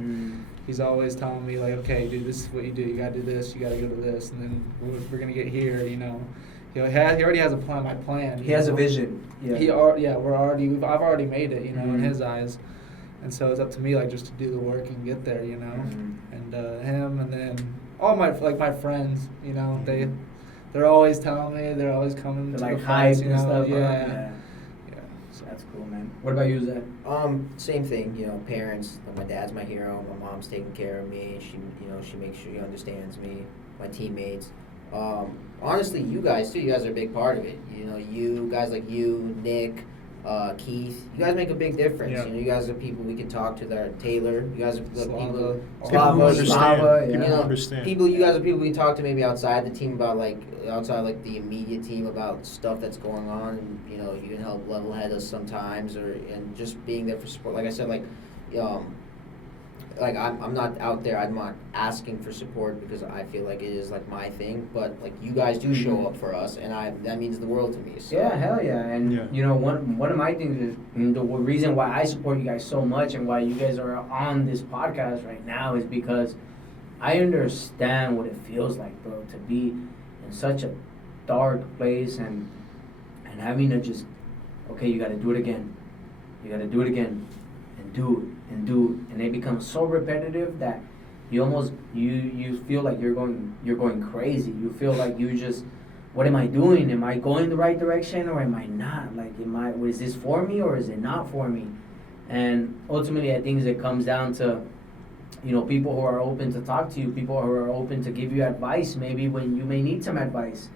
He's always telling me like, okay, dude, this is what you do. You gotta do this. You gotta go to this, and then we're gonna get here. He already has a plan. My plan. He has a vision. Yeah. I've already made it. In his eyes, and so it's up to me just to do the work and get there. And him, and then all my friends. They're always telling me. They're always coming to like the fights. hype and stuff. Yeah. So that's cool, man. What about you, Zach? Same thing. Parents. My dad's my hero. My mom's taking care of me. She makes sure she understands me. My teammates. Honestly, you guys too. You guys are a big part of it. You guys like you, Nick, Keith. You guys make a big difference. Yeah. You know, you guys are people we can talk to. That are Taylor. You guys are the Slava. people. People who understand. Slava, People You who know, understand. you guys are people we can talk to maybe outside the team about outside like the immediate team about stuff that's going on. And, you know, you can help level head us sometimes, and just being there for support. Like I said, I'm not out there. I'm not asking for support because I feel like it is like my thing. But like you guys do show up for us, and that means the world to me. So. Yeah, hell yeah. And Yeah. you know, one of my things is the reason why I support you guys so much and why you guys are on this podcast right now is because I understand what it feels like, bro, to be in such a dark place and having to just, okay, you got to do it again. You got to do it again and do it and do it. And it becomes so repetitive that you almost you feel like you're going crazy. You feel like you just, what am I doing? Am I going the right direction or am I not? Like, is this for me or is it not for me? And ultimately, I think it comes down to, you know, people who are open to talk to you, people who are open to give you advice, maybe when you may need some advice.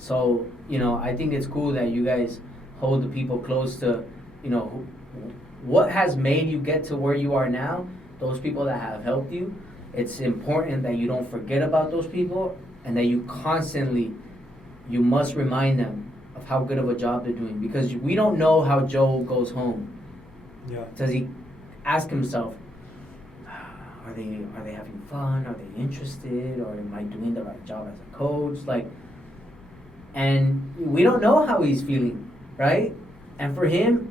So, you know, I think it's cool that you guys hold the people close to, you know, what has made you get to where you are now, those people that have helped you. It's important that you don't forget about those people and that you must remind them of how good of a job they're doing, because we don't know how Joe goes home. Yeah. Does he ask himself, are they having fun? Are they interested? Or am I doing the right job as a coach? Like, and we don't know how he's feeling, right? And for him,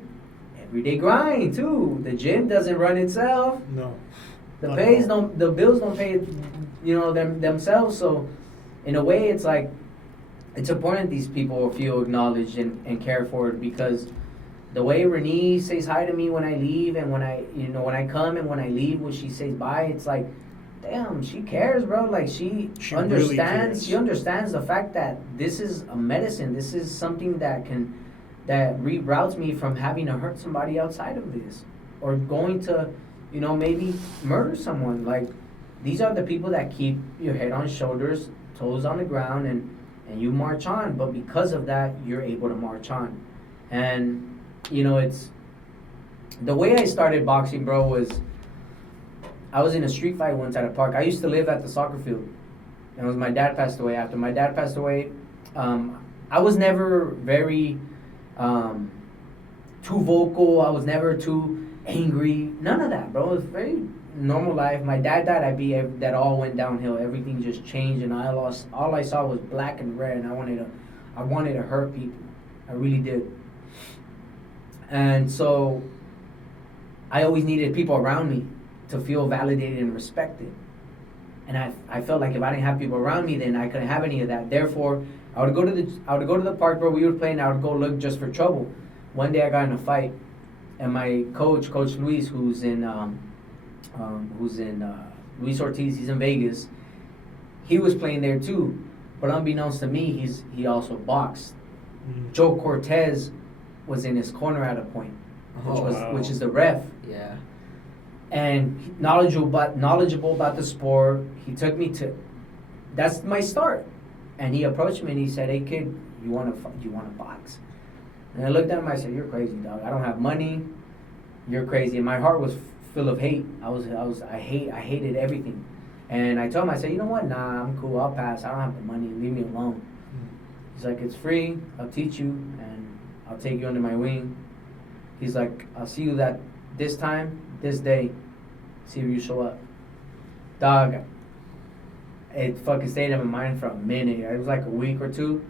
everyday grind too. The gym doesn't run itself. No. The Not pays at all. don't. The bills don't pay, you know, themselves. So, in a way, it's like it's important these people feel acknowledged and cared for, because the way Renee says hi to me when I leave and when I come and when I leave, when she says bye, it's like, damn, she cares, bro. Like she understands. Really cares. She understands the fact that this is a medicine. This is something that reroutes me from having to hurt somebody outside of this, or going to, you know, maybe murder someone. Like, these are the people that keep your head on shoulders, toes on the ground, and you march on. But because of that, you're able to march on. And you know, it's the way I started boxing, bro, was I was in a street fight once at a park. I used to live at the soccer field, and it was my dad passed away. After my dad passed away, I was never very too vocal. I was never too angry. None of that, bro. It was very normal life. My dad died. That all went downhill. Everything just changed, and all I saw was black and red, and I wanted to hurt people. I really did. And so I always needed people around me to feel validated and respected. And I felt like if I didn't have people around me, then I couldn't have any of that. Therefore, I would go to the park where we were playing. I would go look just for trouble. One day I got in a fight, and my Coach Luis, who's in Luis Ortiz, he's in Vegas. He was playing there too, but unbeknownst to me, he also boxed. Mm. Joe Cortez was in his corner at a point, Oh, which is the ref. Yeah. And knowledgeable about the sport. He took me to, that's my start. And he approached me and he said, "Hey kid, you want to box?" And I looked at him. I said, "You're crazy, dog. I don't have money. You're crazy." And my heart was full of hate. I hated everything. And I told him, I said, "You know what? Nah, I'm cool. I'll pass. I don't have the money. Leave me alone." He's like, "It's free. I'll teach you and I'll take you under my wing." He's like, "I'll see you this time, this day. See if you show up." Dog, it fucking stayed in my mind for a minute. It was like a week or two.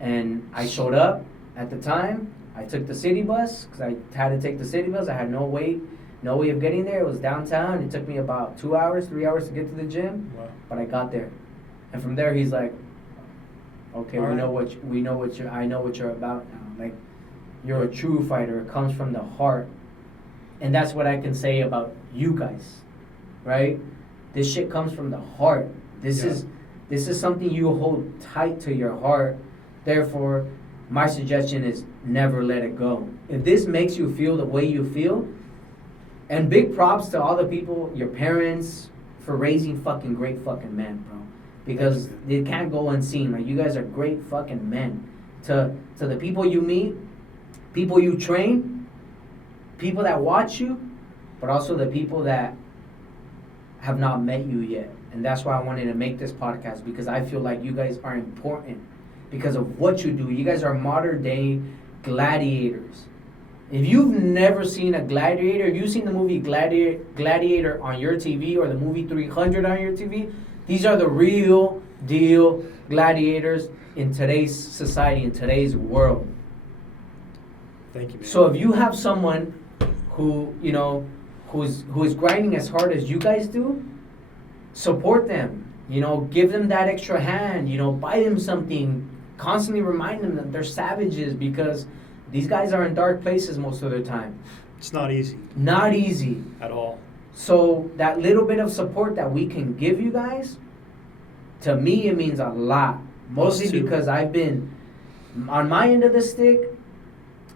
And I showed up at the time. I took the city bus because I had to take the city bus. I had no way of getting there. It was downtown. It took me about 3 hours to get to the gym. Wow. But I got there. And from there, he's like, "Okay, All I right. know what you're about now. Like, you're a true fighter. It comes from the heart." And that's what I can say about you guys, right? This shit comes from the heart. This is something you hold tight to your heart. Therefore, my suggestion is never let it go. If this makes you feel the way you feel, and big props to all the people, your parents, for raising fucking great fucking men, bro. Because it can't go unseen. Like, you guys are great fucking men. To the people you meet, people you train, people that watch you, but also the people that have not met you yet. And that's why I wanted to make this podcast, because I feel like you guys are important because of what you do. You guys are modern day gladiators. If you've never seen a gladiator, if you've seen the movie Gladiator on your TV or the movie 300 on your TV, these are the real deal gladiators in today's society, in today's world. Thank you, man. So if you have someone who, you know, who is grinding as hard as you guys do, support them. You know, give them that extra hand. You know, buy them something. Constantly remind them that they're savages, because these guys are in dark places most of the time. It's not easy. Not easy. At all. So that little bit of support that we can give you guys, to me, it means a lot. Mostly because I've been, on my end of the stick,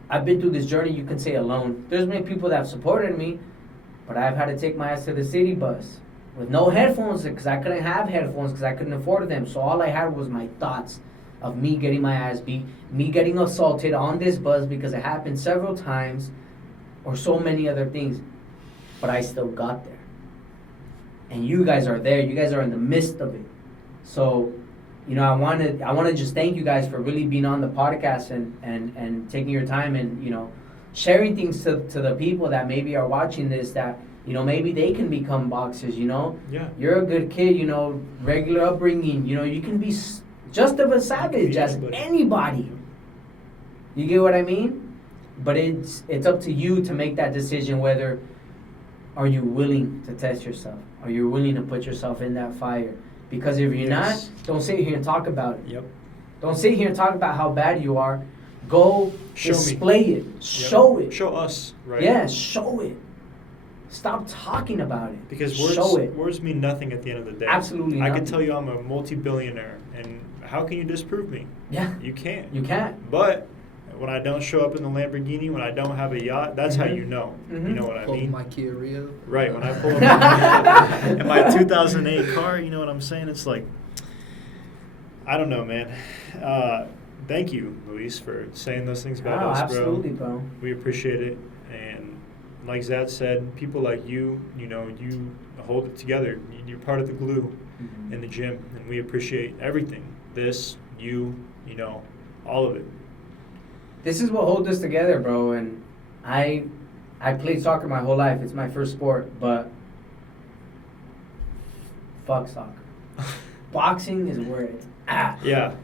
I've been through this journey, you can say, alone. There's been people that have supported me, but I've had to take my ass to the city bus with no headphones, because I couldn't have headphones, because I couldn't afford them. So all I had was my thoughts of me getting my ass beat, me getting assaulted on this bus, because it happened several times, or so many other things. But I still got there. And you guys are there. You guys are in the midst of it. So, you know, I want to just thank you guys for really being on the podcast and taking your time and, you know, sharing things to the people that maybe are watching this, that, you know, maybe they can become boxers, you know. Yeah. You're a good kid, you know, regular upbringing, you know, you can be just of a savage as anybody. You get what I mean? But it's up to you to make that decision, whether are you willing to test yourself? Are you willing to put yourself in that fire? Because if you're not, don't sit here and talk about it. Yep. Don't sit here and talk about how bad you are. Go Show display me. it. Yep. Show it. Show us, right? Yeah, show it. Stop talking about it. Because words mean nothing at the end of the day. Absolutely I nothing. can tell you I'm a multi-billionaire, and how can you disprove me? Yeah. You can't. You can't. But when I don't show up in the Lamborghini, when I don't have a yacht, that's how you know. Mhm. You know what I Pull mean? my Kia Rio. Right. When I pull up in my 2008 car, you know what I'm saying? It's like, I don't know, man. Thank you, Luis, for saying those things about us, absolutely, bro. bro. We appreciate it. And like Zaid said, people like you, you know, you hold it together. You're part of the glue in the gym, and we appreciate everything. This, you know, all of it. This is what holds us together, bro. And I played soccer my whole life. It's my first sport, but fuck soccer. Boxing is where it's at. Yeah,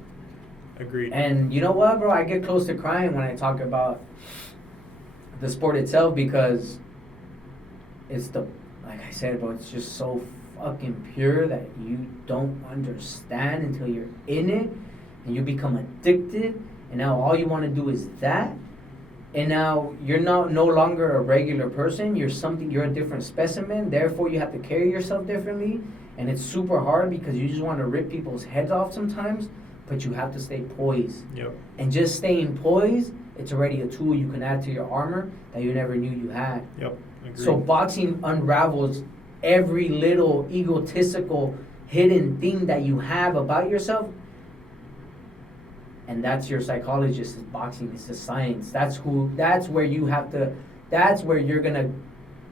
agreed. And you know what, bro? I get close to crying when I talk about the sport itself, because it's like I said, bro, it's just so fucking pure that you don't understand until you're in it, and you become addicted, and now all you want to do is that. And now you're no longer a regular person. You're a different specimen. Therefore, you have to carry yourself differently. And it's super hard, because you just want to rip people's heads off sometimes, but you have to stay poised. Yep. And just staying poised, it's already a tool you can add to your armor that you never knew you had. Yep. Agreed. So boxing unravels every little egotistical hidden thing that you have about yourself. And that's your psychologist, is boxing. It's the science. That's where you're gonna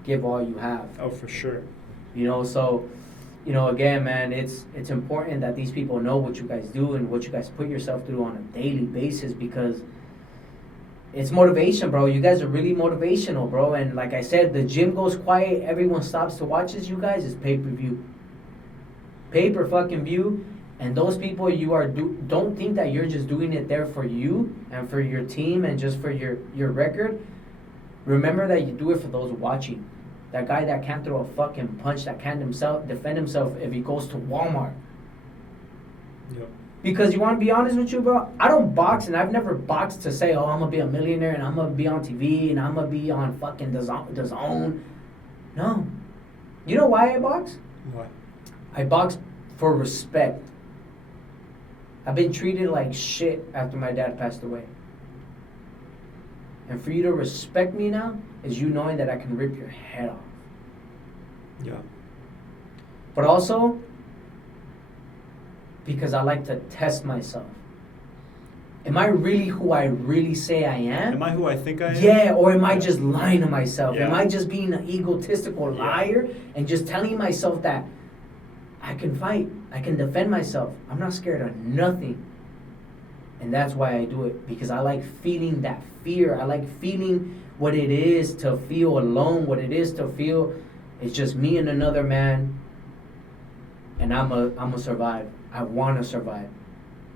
give all you have. Oh, for sure. You know, so, you know, again, man, it's important that these people know what you guys do and what you guys put yourself through on a daily basis, because it's motivation, bro. You guys are really motivational, bro. And like I said, the gym goes quiet. Everyone stops to watch you guys. It's pay-per-view. Pay-per-fucking-view. And those people don't think that you're just doing it there for you and for your team and just for your record. Remember that you do it for those watching. That guy that can't throw a fucking punch, that can't defend himself if he goes to Walmart. Yep. Because you want to be honest with you, bro? I don't box, and I've never boxed to say, oh, I'm going to be a millionaire, and I'm going to be on TV, and I'm going to be on fucking DAZN. No. You know why I box? Why? I box for respect. I've been treated like shit after my dad passed away. And for you to respect me now is you knowing that I can rip your head off. Yeah. But also, because I like to test myself. am I really who I really say I am? Am I who I think I am? Yeah, or am I just lying to myself? Yeah. Am I just being an egotistical Yeah. liar and just telling myself that I can fight, I can defend myself, I'm not scared of nothing? And that's why I do it, because I like feeling that fear. I like feeling what it is to feel alone, what it is to feel it's just me and another man, and I'm a survive. I want to survive.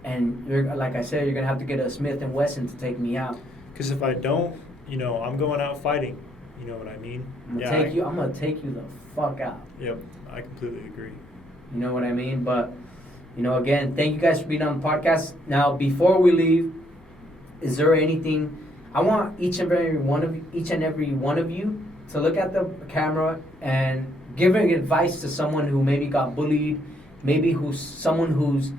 And you're, like I said, you're going to have to get a Smith & Wesson to take me out. Because if I don't, I'm going out fighting. You know what I mean? I'm going to take you the fuck out. Yep, I completely agree. You know what I mean? But, again, thank you guys for being on the podcast. Now, before we leave, is there anything... I want each and every one of you to look at the camera and give advice to someone who maybe got bullied, maybe someone who's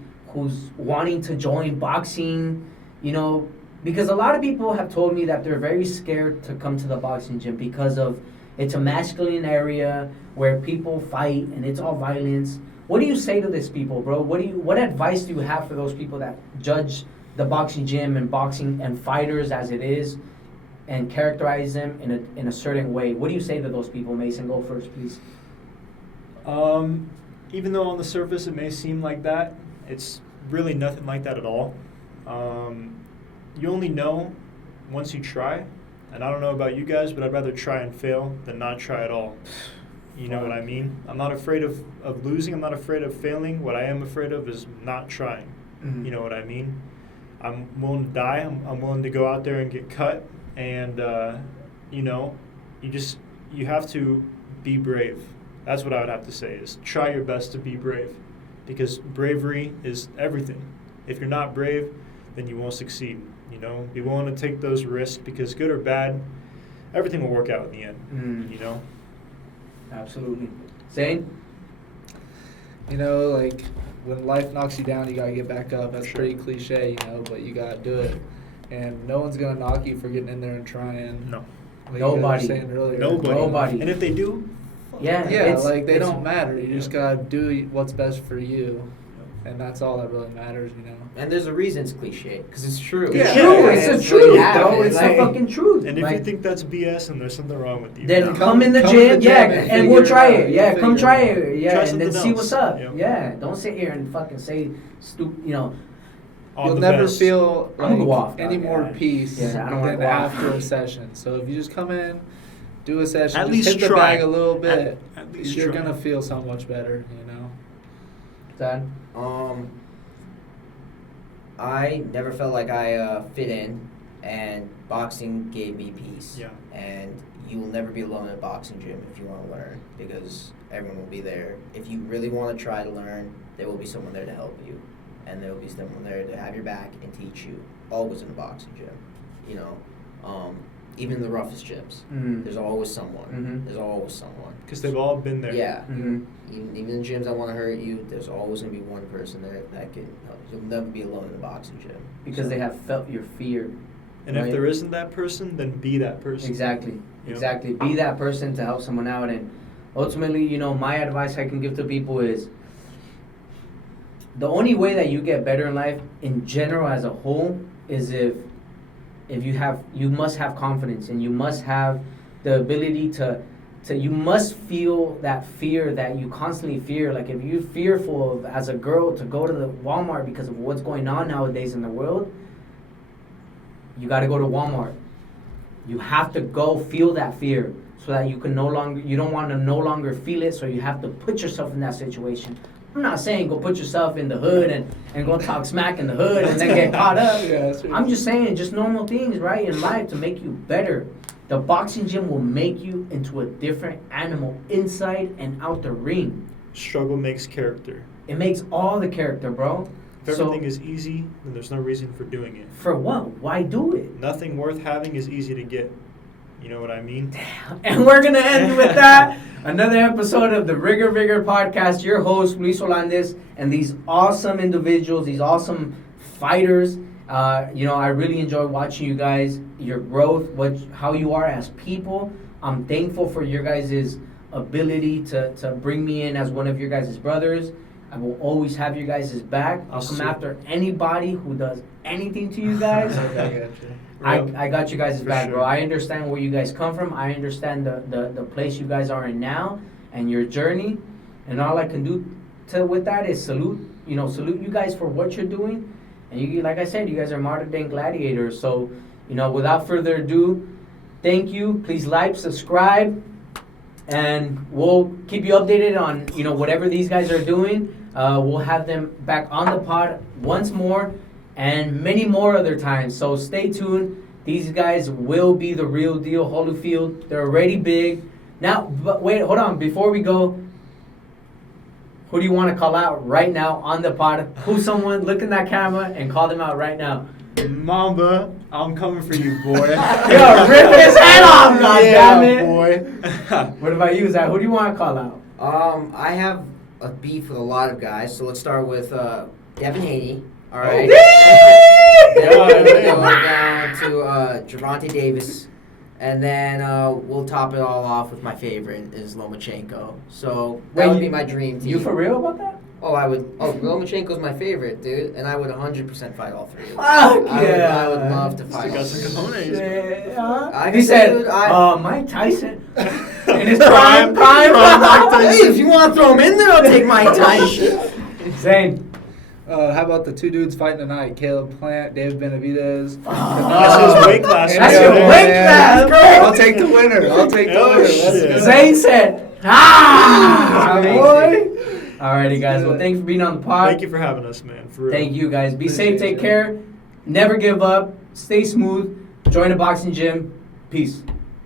wanting to join boxing, because a lot of people have told me that they're very scared to come to the boxing gym because of it's a masculine area where people fight and it's all violence. What do you say to these people, bro? What advice do you have for those people that judge the boxing gym and boxing and fighters as it is and characterize them in a certain way? What do you say to those people? Mason, go first, please. Even though on the surface it may seem like that, it's really nothing like that at all. You only know once you try, and I don't know about you guys, but I'd rather try and fail than not try at all. You know what I mean? I'm not afraid of losing. I'm not afraid of failing. What I am afraid of is not trying. Mm-hmm. You know what I mean? I'm willing to die. I'm willing to go out there and get cut. And, you have to be brave. That's what I would have to say is try your best to be brave. Because bravery is everything. If you're not brave, then you won't succeed. Be willing to take those risks because good or bad, everything will work out in the end, Absolutely. Zane? When life knocks you down, you gotta get back up. That's Sure. pretty cliche, but you gotta do it. And no one's gonna knock you for getting in there and trying. No. Like you guys were Nobody. saying earlier. Nobody. And if they do, Yeah. Yeah, it's- they it's- don't matter. You just gotta do what's best for you, and that's all that really matters. And there's a reason it's cliche, because it's true. It's Yeah. true. Yeah, It's the it's truth, really bro. happened. It's the Like- fucking truth. and if Like, you think that's BS and there's something wrong with you, then no. come in the Come gym, to the yeah, gym and and figure we'll it try out. it. Yeah, Figure come it try out. it. Yeah, Try and then something see what's else. up. Yep. Yeah, don't sit here and fucking say stupid. All You'll the never best. feel I'm gonna go like off, any dog, more yeah. peace Yeah, I don't wanna than go off. after a session. So if you just come in, do a session, At just least hit the try. bag a little bit, At least you're try. gonna feel so much better. Dad? I never felt like I fit in, and boxing gave me peace. Yeah. And you will never be alone in a boxing gym if you want to learn, because everyone will be there. If you really want to try to learn, there will be someone there to help you, and there will be someone there to have your back and teach you. Always in a boxing gym, even in the roughest gyms, there's always someone. Mhm. There's always someone. Because they've all been there. Yeah. Mm-hmm. Even in gyms that want to hurt you, there's always going to be one person there that can help. You'll never be alone in a boxing gym. Because they have felt your fear. And Right. if there isn't that person, then be that person. Exactly. Yep. Exactly. Be that person to help someone out. And ultimately, my advice I can give to people is the only way that you get better in life in general as a whole is if you must have confidence, and you must have the ability to you must feel that fear that you constantly fear. Like if you're fearful of, as a girl, to go to the Walmart because of what's going on nowadays in the world, you got to go to Walmart. You have to go feel that fear so that you don't want to no longer feel it, so you have to put yourself in that situation. I'm not saying go put yourself in the hood and go talk smack in the hood and then get caught up. Yeah, that's right. I'm just saying just normal things, right, in life to make you better. The boxing gym will make you into a different animal inside and out the ring. Struggle makes character. It makes all the character, bro. If everything is easy, then there's no reason for doing it. For what? Why do it? Nothing worth having is easy to get. You know what I mean? And we're going to end with that. Another episode of the Vigor Podcast. Your host, Luis Olandez, and these awesome individuals, these awesome fighters. I really enjoy watching you guys, your growth, how you are as people. I'm thankful for your guys' ability to bring me in as one of your guys' brothers. I will always have you guys' back. I'll come Sweet. after anybody who does anything to you guys. I got you guys' For back, sure. bro. I understand where you guys come from. I understand the place you guys are in now and your journey. And all I can do with that is salute you guys for what you're doing. And you, like I said, you guys are modern day gladiators. So, without further ado, thank you. Please like, subscribe, and we'll keep you updated on whatever these guys are doing. We'll have them back on the pod once more and many more other times. So stay tuned. These guys will be the real deal. Holyfield, they're already big. Now, but wait, hold on. Before we go, who do you want to call out right now on the pod? Who's someone? Look in that camera and call them out right now. Mamba, I'm coming for you, boy. Yo, rip his head off, goddammit. boy. What about you, Zach? Who do you want to call out? I have a beef with a lot of guys, so let's start with Devin Haney. All right. Then we're gonna go down to Javante Davis, and then we'll top it all off with my favorite is Lomachenko. So that would be my dream team. You for real about that? Oh, Lomachenko's my favorite, dude, and I would 100% fight all three of them. Fuck yeah. I would love to fight all Still three got of them. some cojones. I He can said, dude, Mike Tyson. In his prime. Mike Tyson. Hey, if you want to throw him in there, I'll take Mike Tyson. Zane. How about the two dudes fighting tonight? Caleb Plant, David Benavidez. That's his weight class. That's right your there. weight class. I'll take the winner. Let's shit. go. Zane said, boy. Alrighty, guys. Well, thank you for being on the pod. Thank you for having us, man. For real. Thank you, guys. Be safe. Appreciate Take you. care. Never give up. Stay smooth. Join a boxing gym. Peace.